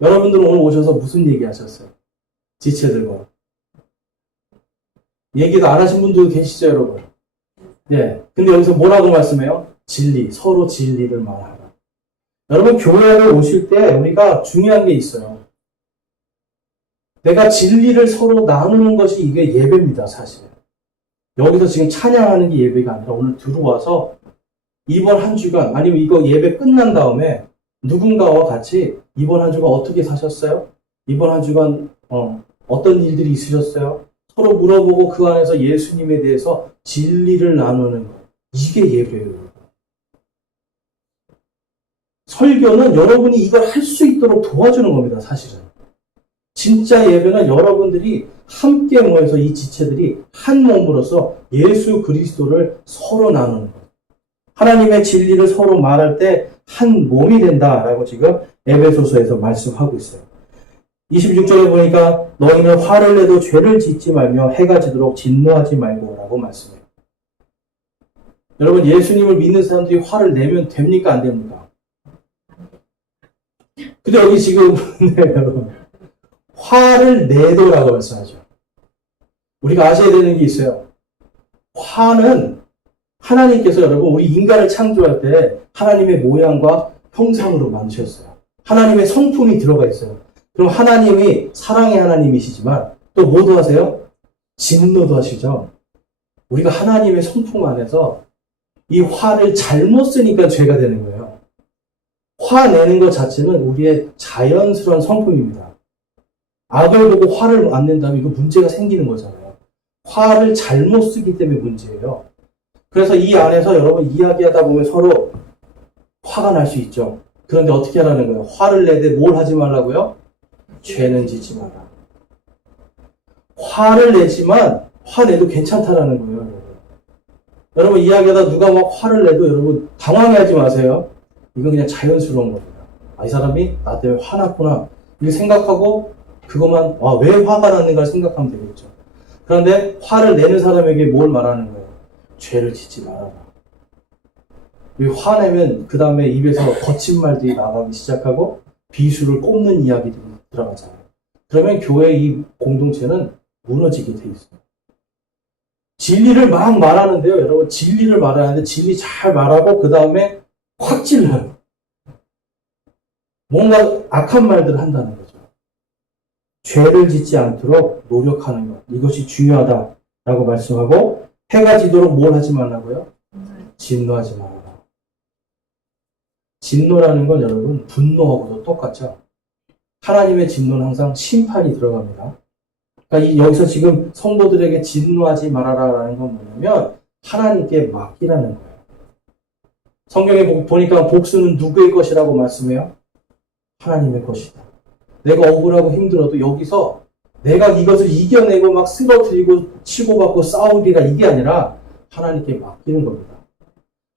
여러분들은 오늘 오셔서 무슨 얘기 하셨어요? 지체들과. 얘기도 안 하신 분도 계시죠, 여러분? 네. 근데 여기서 뭐라고 말씀해요? 진리, 서로 진리를 말하라. 여러분, 교회를 오실 때 우리가 중요한 게 있어요. 내가 진리를 서로 나누는 것이 이게 예배입니다, 사실. 여기서 지금 찬양하는 게 예배가 아니라 오늘 들어와서 이번 한 주간, 아니면 이거 예배 끝난 다음에 누군가와 같이 이번 한 주간 어떻게 사셨어요? 이번 한 주간 어떤 일들이 있으셨어요? 서로 물어보고 그 안에서 예수님에 대해서 진리를 나누는 것. 이게 예배예요. 설교는 여러분이 이걸 할 수 있도록 도와주는 겁니다, 사실은. 진짜 예배는 여러분들이 함께 모여서 이 지체들이 한 몸으로서 예수 그리스도를 서로 나누는 것. 하나님의 진리를 서로 말할 때 한 몸이 된다라고 지금 에베소서에서 말씀하고 있어요. 26절에 보니까 너희는 화를 내도 죄를 짓지 말며 해가 지도록 진노하지 말고 라고 말씀해요. 여러분, 예수님을 믿는 사람들이 화를 내면 됩니까? 안 됩니까? 근데 여기 지금 네, 여러분, 화를 내도라고 말씀하죠. 우리가 아셔야 되는 게 있어요. 화는 하나님께서 여러분 우리 인간을 창조할 때 하나님의 모양과 형상으로 만드셨어요. 하나님의 성품이 들어가 있어요. 그럼 하나님이 사랑의 하나님이시지만 또 뭐도 하세요? 진노도 하시죠. 우리가 하나님의 성품 안에서 이 화를 잘못 쓰니까 죄가 되는 거예요. 화내는 것 자체는 우리의 자연스러운 성품입니다. 악을 보고 화를 안 낸다면 이거 문제가 생기는 거잖아요. 화를 잘못 쓰기 때문에 문제예요. 그래서 이 안에서 여러분 이야기하다 보면 서로 화가 날 수 있죠. 그런데 어떻게 하라는 거예요? 화를 내되 뭘 하지 말라고요? 죄는 짓지 마라. 화를 내지만 화내도 괜찮다라는 거예요. 여러분, 여러분 이야기하다 누가 막 화를 내도 여러분 당황해하지 마세요. 이건 그냥 자연스러운 겁니다. 이 사람이 나 때문에 화났구나 이렇게 생각하고 그것만 왜 화가 났는가 생각하면 되겠죠. 그런데 화를 내는 사람에게 뭘 말하는 거예요? 죄를 짓지 말아라. 화내면 그 다음에 입에서 거친 말들이 나가기 시작하고 비수를 꼽는 이야기들이 들어가잖아요. 그러면 교회 이 공동체는 무너지게 돼 있어요. 진리를 막 말하는데요. 여러분 진리를 말하는데 진리 잘 말하고 그 다음에 확 찔러요. 뭔가 악한 말들을 한다는 거죠. 죄를 짓지 않도록 노력하는 것. 이것이 중요하다라고 말씀하고 해가 지도록 뭘 하지 말라고요? 진노하지 말아라. 진노라는 건 여러분 분노하고도 똑같죠. 하나님의 진노는 항상 심판이 들어갑니다. 그러니까 여기서 지금 성도들에게 진노하지 말아라라는 건 뭐냐면 하나님께 맡기라는 거예요. 성경에 보니까 복수는 누구의 것이라고 말씀해요? 하나님의 것이다. 내가 억울하고 힘들어도 여기서 내가 이것을 이겨내고 막 쓰러뜨리고 치고받고 싸우리라 이게 아니라 하나님께 맡기는 겁니다.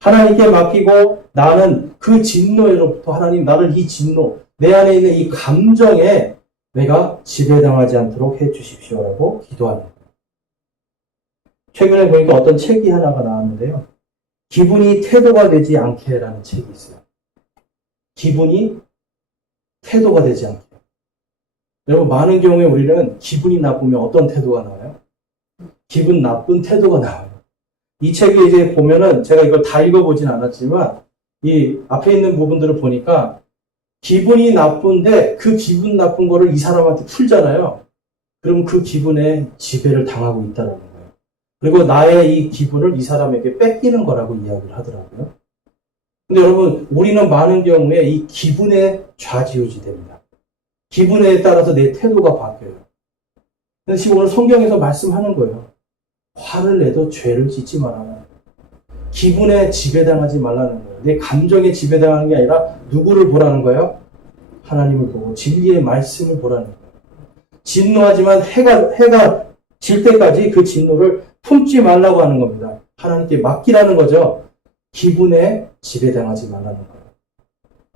하나님께 맡기고 나는 그 진노로부터 하나님 나를 이 진노 내 안에 있는 이 감정에 내가 지배당하지 않도록 해주십시오라고 기도하는 거예요. 최근에 보니까 어떤 책이 하나가 나왔는데요. 기분이 태도가 되지 않게라는 책이 있어요. 기분이 태도가 되지 않게. 여러분 많은 경우에 우리는 기분이 나쁘면 어떤 태도가 나와요? 기분 나쁜 태도가 나와요. 이 책에 이제 보면은 제가 이걸 다 읽어보진 않았지만 이 앞에 있는 부분들을 보니까 기분이 나쁜데 그 기분 나쁜 거를 이 사람한테 풀잖아요. 그럼 그 기분에 지배를 당하고 있다는 거예요. 그리고 나의 이 기분을 이 사람에게 뺏기는 거라고 이야기를 하더라고요. 근데 여러분, 우리는 많은 경우에 이 기분에 좌지우지 됩니다. 기분에 따라서 내 태도가 바뀌어요. 그래서 지금 오늘 성경에서 말씀하는 거예요. 화를 내도 죄를 짓지 말아라. 기분에 지배당하지 말라는 거예요. 내 감정에 지배당하는 게 아니라 누구를 보라는 거예요? 하나님을 보고 진리의 말씀을 보라는 거예요. 진노하지만 해가 질 때까지 그 진노를 품지 말라고 하는 겁니다. 하나님께 맡기라는 거죠. 기분에 지배당하지 말라는 거예요.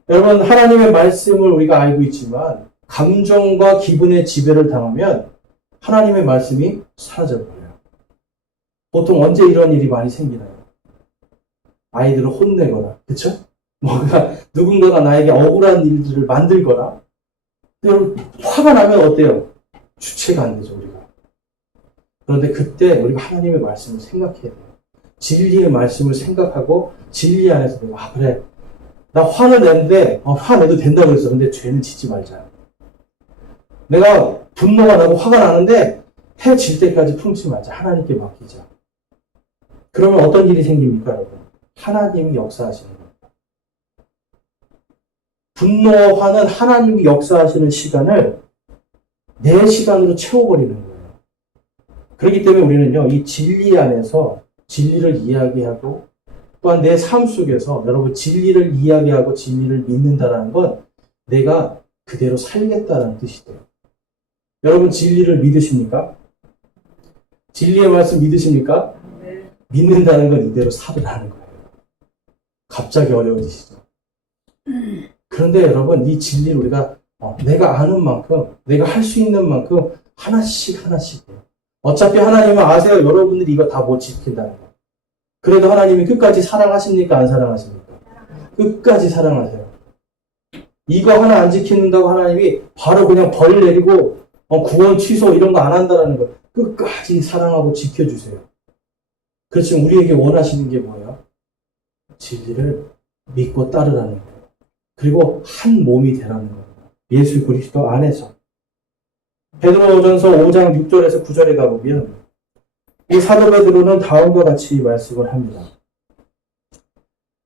여러분, 하나님의 말씀을 우리가 알고 있지만 감정과 기분에 지배를 당하면 하나님의 말씀이 사라져버려요. 보통 언제 이런 일이 많이 생기나요? 아이들을 혼내거나, 그쵸? 뭔가 누군가가 나에게 억울한 일들을 만들거나. 여러분, 화가 나면 어때요? 주체가 안 되죠, 우리가. 그런데 그때 우리가 하나님의 말씀을 생각해야 돼요. 진리의 말씀을 생각하고 진리 안에서 내가 그래, 나 화를 내는데 화내도 된다고 그랬어. 근데 죄는 짓지 말자. 내가 분노가 나고 화가 나는데 해 질 때까지 품지 말자. 하나님께 맡기자. 그러면 어떤 일이 생깁니까, 여러분? 하나님이 역사하시는 겁니다. 분노와 화는 하나님이 역사하시는 시간을 내 시간으로 채워버리는 거예요. 그렇기 때문에 우리는요, 이 진리 안에서 진리를 이야기하고 또한 내 삶 속에서 여러분 진리를 이야기하고 진리를 믿는다는 건 내가 그대로 살겠다는 뜻이 돼요. 여러분 진리를 믿으십니까? 진리의 말씀 믿으십니까? 네. 믿는다는 건 이대로 살으라는 거예요. 갑자기 어려워지시죠? 그런데 여러분 이 진리를 우리가 내가 아는 만큼 내가 할 수 있는 만큼 하나씩 해요. 어차피 하나님은 아세요. 여러분들이 이거 다 못 지킨다는 거. 그래도 하나님이 끝까지 사랑하십니까? 안 사랑하십니까? 끝까지 사랑하세요. 이거 하나 안 지킨다고 하나님이 바로 그냥 벌 내리고 구원 취소 이런 거 안 한다는 거. 끝까지 사랑하고 지켜주세요. 그렇지만 우리에게 원하시는 게 뭐예요? 진리를 믿고 따르라는 거예요. 그리고 한 몸이 되라는 거예요. 예수 그리스도 안에서. 베드로전서 5장 6절에서 9절에 가보면 이 사도 베드로는 다음과 같이 말씀을 합니다.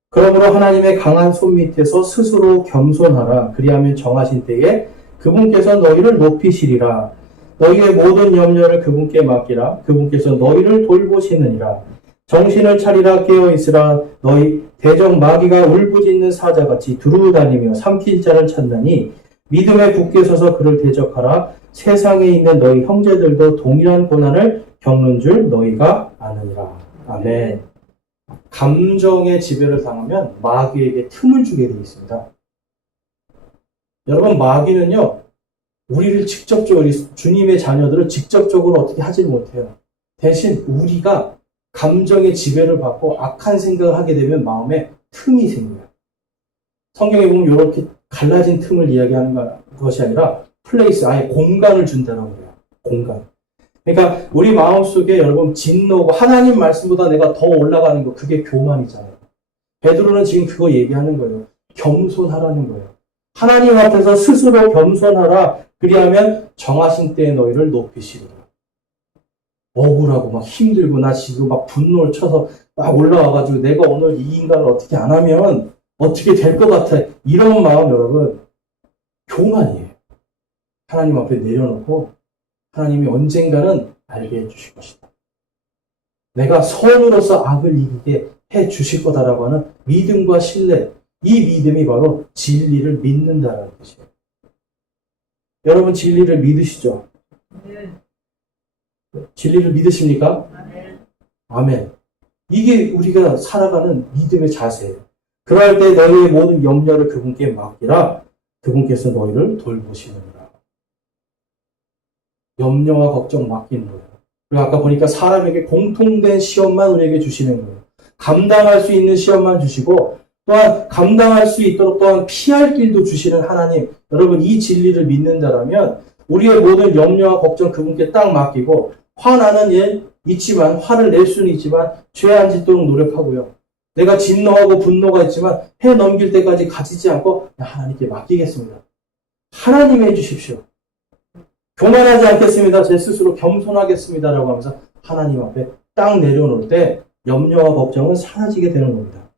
그러므로 하나님의 강한 손 밑에서 스스로 겸손하라. 그리하면 정하신 때에 그분께서 너희를 높이시리라. 너희의 모든 염려를 그분께 맡기라. 그분께서 너희를 돌보시느니라. 정신을 차리라. 깨어있으라. 너희 대적 마귀가 울부짖는 사자같이 두루다니며 삼킬 자를 찾나니 믿음에 굳게 서서 그를 대적하라. 세상에 있는 너희 형제들도 동일한 고난을 겪는 줄 너희가 아느니라. 아멘. 감정의 지배를 당하면 마귀에게 틈을 주게 되어 있습니다. 여러분 마귀는요. 우리를 직접적으로 주님의 자녀들을 직접적으로 어떻게 하지 못해요. 대신 우리가 감정의 지배를 받고 악한 생각을 하게 되면 마음에 틈이 생겨요. 성경에 보면 이렇게 갈라진 틈을 이야기하는 것이 아니라 플레이스, 아예 공간을 준다고 해요. 공간. 그러니까 우리 마음속에 여러분 진노고 하나님 말씀보다 내가 더 올라가는 거 그게 교만이잖아요. 베드로는 지금 그거 얘기하는 거예요. 겸손하라는 거예요. 하나님 앞에서 스스로 겸손하라. 그리하면 정하신 때에 너희를 높이시리라. 억울하고 막 힘들고 나 지금 막 분노를 쳐서 막 올라와가지고 내가 오늘 이 인간을 어떻게 안 하면 어떻게 될 것 같아. 이런 마음 여러분 교만이에요. 하나님 앞에 내려놓고 하나님이 언젠가는 알게 해주실 것이다. 내가 선으로서 악을 이기게 해주실 거다라고 하는 믿음과 신뢰, 이 믿음이 바로 진리를 믿는다라는 뜻이에요. 여러분 진리를 믿으시죠? 네. 진리를 믿으십니까? 아멘. 아멘. 이게 우리가 살아가는 믿음의 자세예요. 그럴 때 너희의 모든 염려를 그분께 맡기라. 그분께서 너희를 돌보시느니라. 염려와 걱정 맡기는 거예요. 그리고 아까 보니까 사람에게 공통된 시험만 우리에게 주시는 거예요. 감당할 수 있는 시험만 주시고 또한 감당할 수 있도록 또한 피할 길도 주시는 하나님. 여러분 이 진리를 믿는다라면 우리의 모든 염려와 걱정 그분께 딱 맡기고 화나는 일 있지만 화를 낼 수는 있지만 죄 안 짓도록 노력하고요. 내가 진노하고 분노가 있지만 해 넘길 때까지 가지지 않고 하나님께 맡기겠습니다. 하나님이 해주십시오. 교만하지 않겠습니다. 제 스스로 겸손하겠습니다. 라고 하면서 하나님 앞에 딱 내려놓을 때 염려와 걱정은 사라지게 되는 겁니다.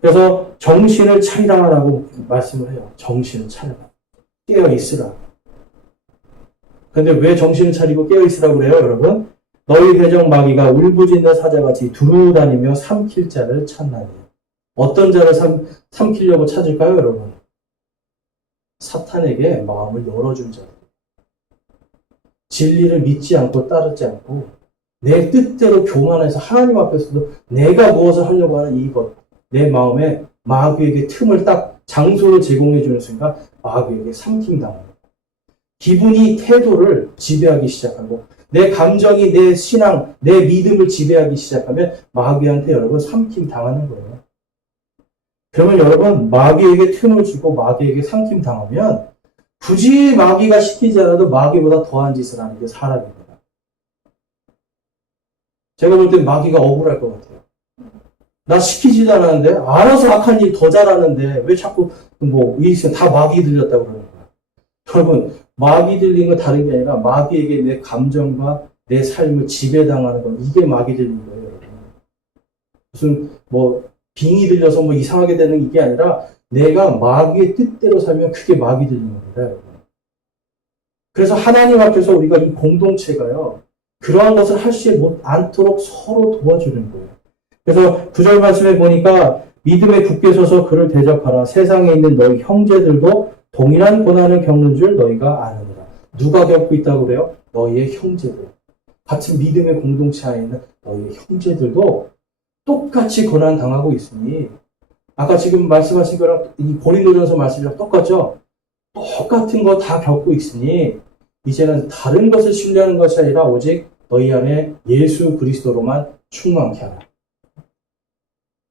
그래서 정신을 차리라라고 말씀을 해요. 정신을 차려라. 깨어있으라. 근데 왜 정신을 차리고 깨어있으라고 그래요, 여러분? 너희 대적 마귀가 울부짖는 사자같이 두루다니며 삼킬 자를 찾나니. 어떤 자를 삼키려고 찾을까요, 여러분? 사탄에게 마음을 열어준 자. 진리를 믿지 않고 따르지 않고 내 뜻대로 교만해서 하나님 앞에서도 내가 무엇을 하려고 하는 이것, 내 마음에 마귀에게 틈을 딱 장소를 제공해 주는 순간 마귀에게 삼킴당합니다. 기분이 태도를 지배하기 시작하고 내 감정이 내 신앙, 내 믿음을 지배하기 시작하면 마귀한테 여러분 삼킴당하는 거예요. 그러면 여러분 마귀에게 틈을 주고 마귀에게 삼킴당하면 굳이 마귀가 시키지 않아도 마귀보다 더한 짓을 하는 게 사람입니다. 제가 볼 땐 마귀가 억울할 것 같아요. 나 시키지도 않았는데 알아서 악한 일 더 잘하는데 왜 자꾸 다 마귀 들렸다고 그러는 거야. 여러분 마귀 들린 건 다른 게 아니라 마귀에게 내 감정과 내 삶을 지배당하는 건 이게 마귀 들린 거예요. 여러분. 무슨 빙이 들려서 이상하게 되는 이게 아니라 내가 마귀의 뜻대로 살면 그게 마귀 들린 겁니다. 여러분. 그래서 하나님 앞에서 우리가 이 공동체가요. 그러한 것을 할 수 않도록 서로 도와주는 거예요. 그래서 9절 말씀에 보니까 믿음에 굳게 서서 그를 대적하라. 세상에 있는 너희 형제들도 동일한 고난을 겪는 줄 너희가 아느니라. 누가 겪고 있다고 그래요? 너희의 형제들. 같은 믿음의 공동체 안에 있는 너희의 형제들도 똑같이 고난 당하고 있으니 아까 지금 말씀하신 거랑 이 고린도전서 말씀이랑 똑같죠? 똑같은 거 다 겪고 있으니 이제는 다른 것을 신뢰하는 것이 아니라 오직 너희 안에 예수 그리스도로만 충만케 하라.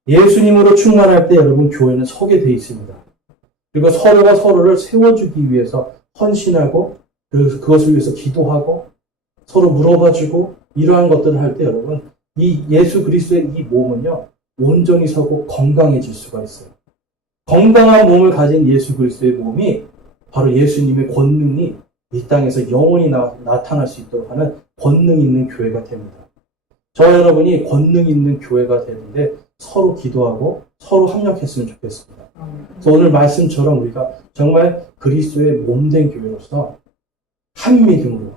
예수님으로 충만할 때 여러분 교회는 서게 돼 있습니다. 그리고 서로가 서로를 세워주기 위해서 헌신하고 그것을 위해서 기도하고 서로 물어봐주고 이러한 것들을 할 때 여러분 이 예수 그리스도의 이 몸은요 온전히 서고 건강해질 수가 있어요. 건강한 몸을 가진 예수 그리스도의 몸이 바로 예수님의 권능이 이 땅에서 영원히 나타날 수 있도록 하는 권능 있는 교회가 됩니다. 저와 여러분이 권능 있는 교회가 되는데 서로 기도하고 서로 협력했으면 좋겠습니다. 그래서 오늘 말씀처럼 우리가 정말 그리스도의 몸된 교회로서 한 믿음으로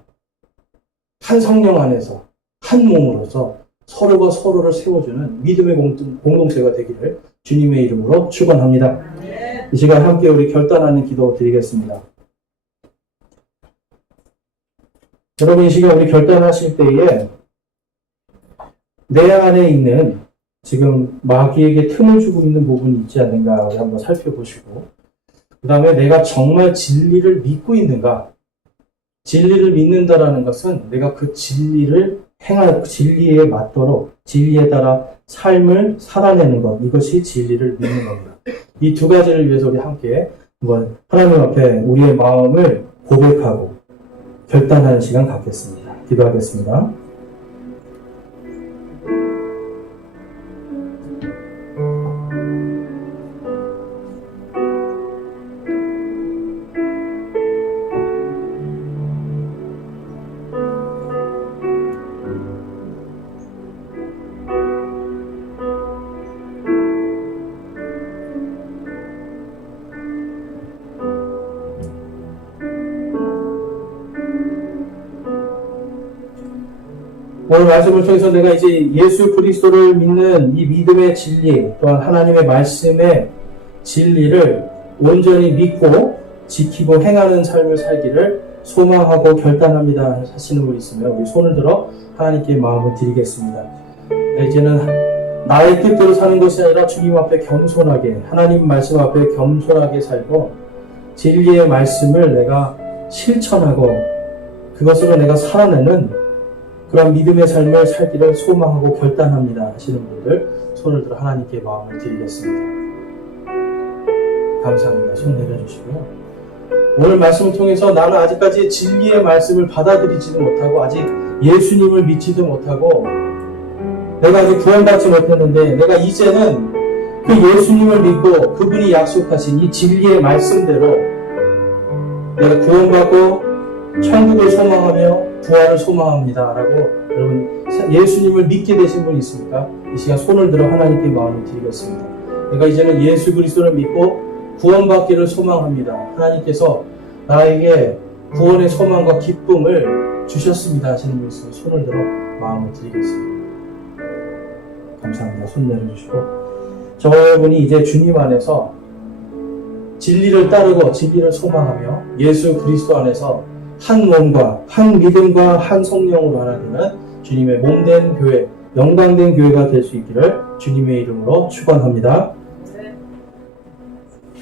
한 성령 안에서 한 몸으로서 서로가 서로를 세워주는 믿음의 공동체가 되기를 주님의 이름으로 축원합니다. 이 시간 함께 우리 결단하는 기도 드리겠습니다. 여러분 이 시간 우리 결단하실 때에 내 안에 있는 지금 마귀에게 틈을 주고 있는 부분이 있지 않는가 한번 살펴보시고 그 다음에 내가 정말 진리를 믿고 있는가. 진리를 믿는다라는 것은 내가 그 진리를 행할 진리에 맞도록 진리에 따라 삶을 살아내는 것, 이것이 진리를 믿는 겁니다. 이 두 가지를 위해서 우리 함께 한번 하나님 앞에 우리의 마음을 고백하고 결단하는 시간 갖겠습니다. 기도하겠습니다. 오늘 말씀을 통해서 내가 이제 예수 그리스도를 믿는 이 믿음의 진리, 또한 하나님의 말씀의 진리를 온전히 믿고 지키고 행하는 삶을 살기를 소망하고 결단합니다 하시는 분 있으면 우리 손을 들어 하나님께 마음을 드리겠습니다. 이제는 나의 뜻대로 사는 것이 아니라 주님 앞에 겸손하게, 하나님 말씀 앞에 겸손하게 살고 진리의 말씀을 내가 실천하고 그것으로 내가 살아내는 그런 믿음의 삶을 살기를 소망하고 결단합니다 하시는 분들 손을 들어 하나님께 마음을 드리겠습니다. 감사합니다. 손 내려주시고요. 오늘 말씀을 통해서 나는 아직까지 진리의 말씀을 받아들이지도 못하고 아직 예수님을 믿지도 못하고 내가 아직 구원받지 못했는데 내가 이제는 그 예수님을 믿고 그분이 약속하신 이 진리의 말씀대로 내가 구원받고 천국을 소망하며 부활을 소망합니다. 라고 여러분 예수님을 믿게 되신 분 있습니까? 이 시간 손을 들어 하나님께 마음을 드리겠습니다. 내가 이제는 예수 그리스도를 믿고 구원받기를 소망합니다. 하나님께서 나에게 구원의 소망과 기쁨을 주셨습니다 하시는 분 있으면 손을 들어 마음을 드리겠습니다. 감사합니다. 손 내려주시고 저분이 이제 주님 안에서 진리를 따르고 진리를 소망하며 예수 그리스도 안에서 한 몸과 한 믿음과 한 성령으로 하나 되는 주님의 몸된 교회, 영광된 교회가 될 수 있기를 주님의 이름으로 축원합니다.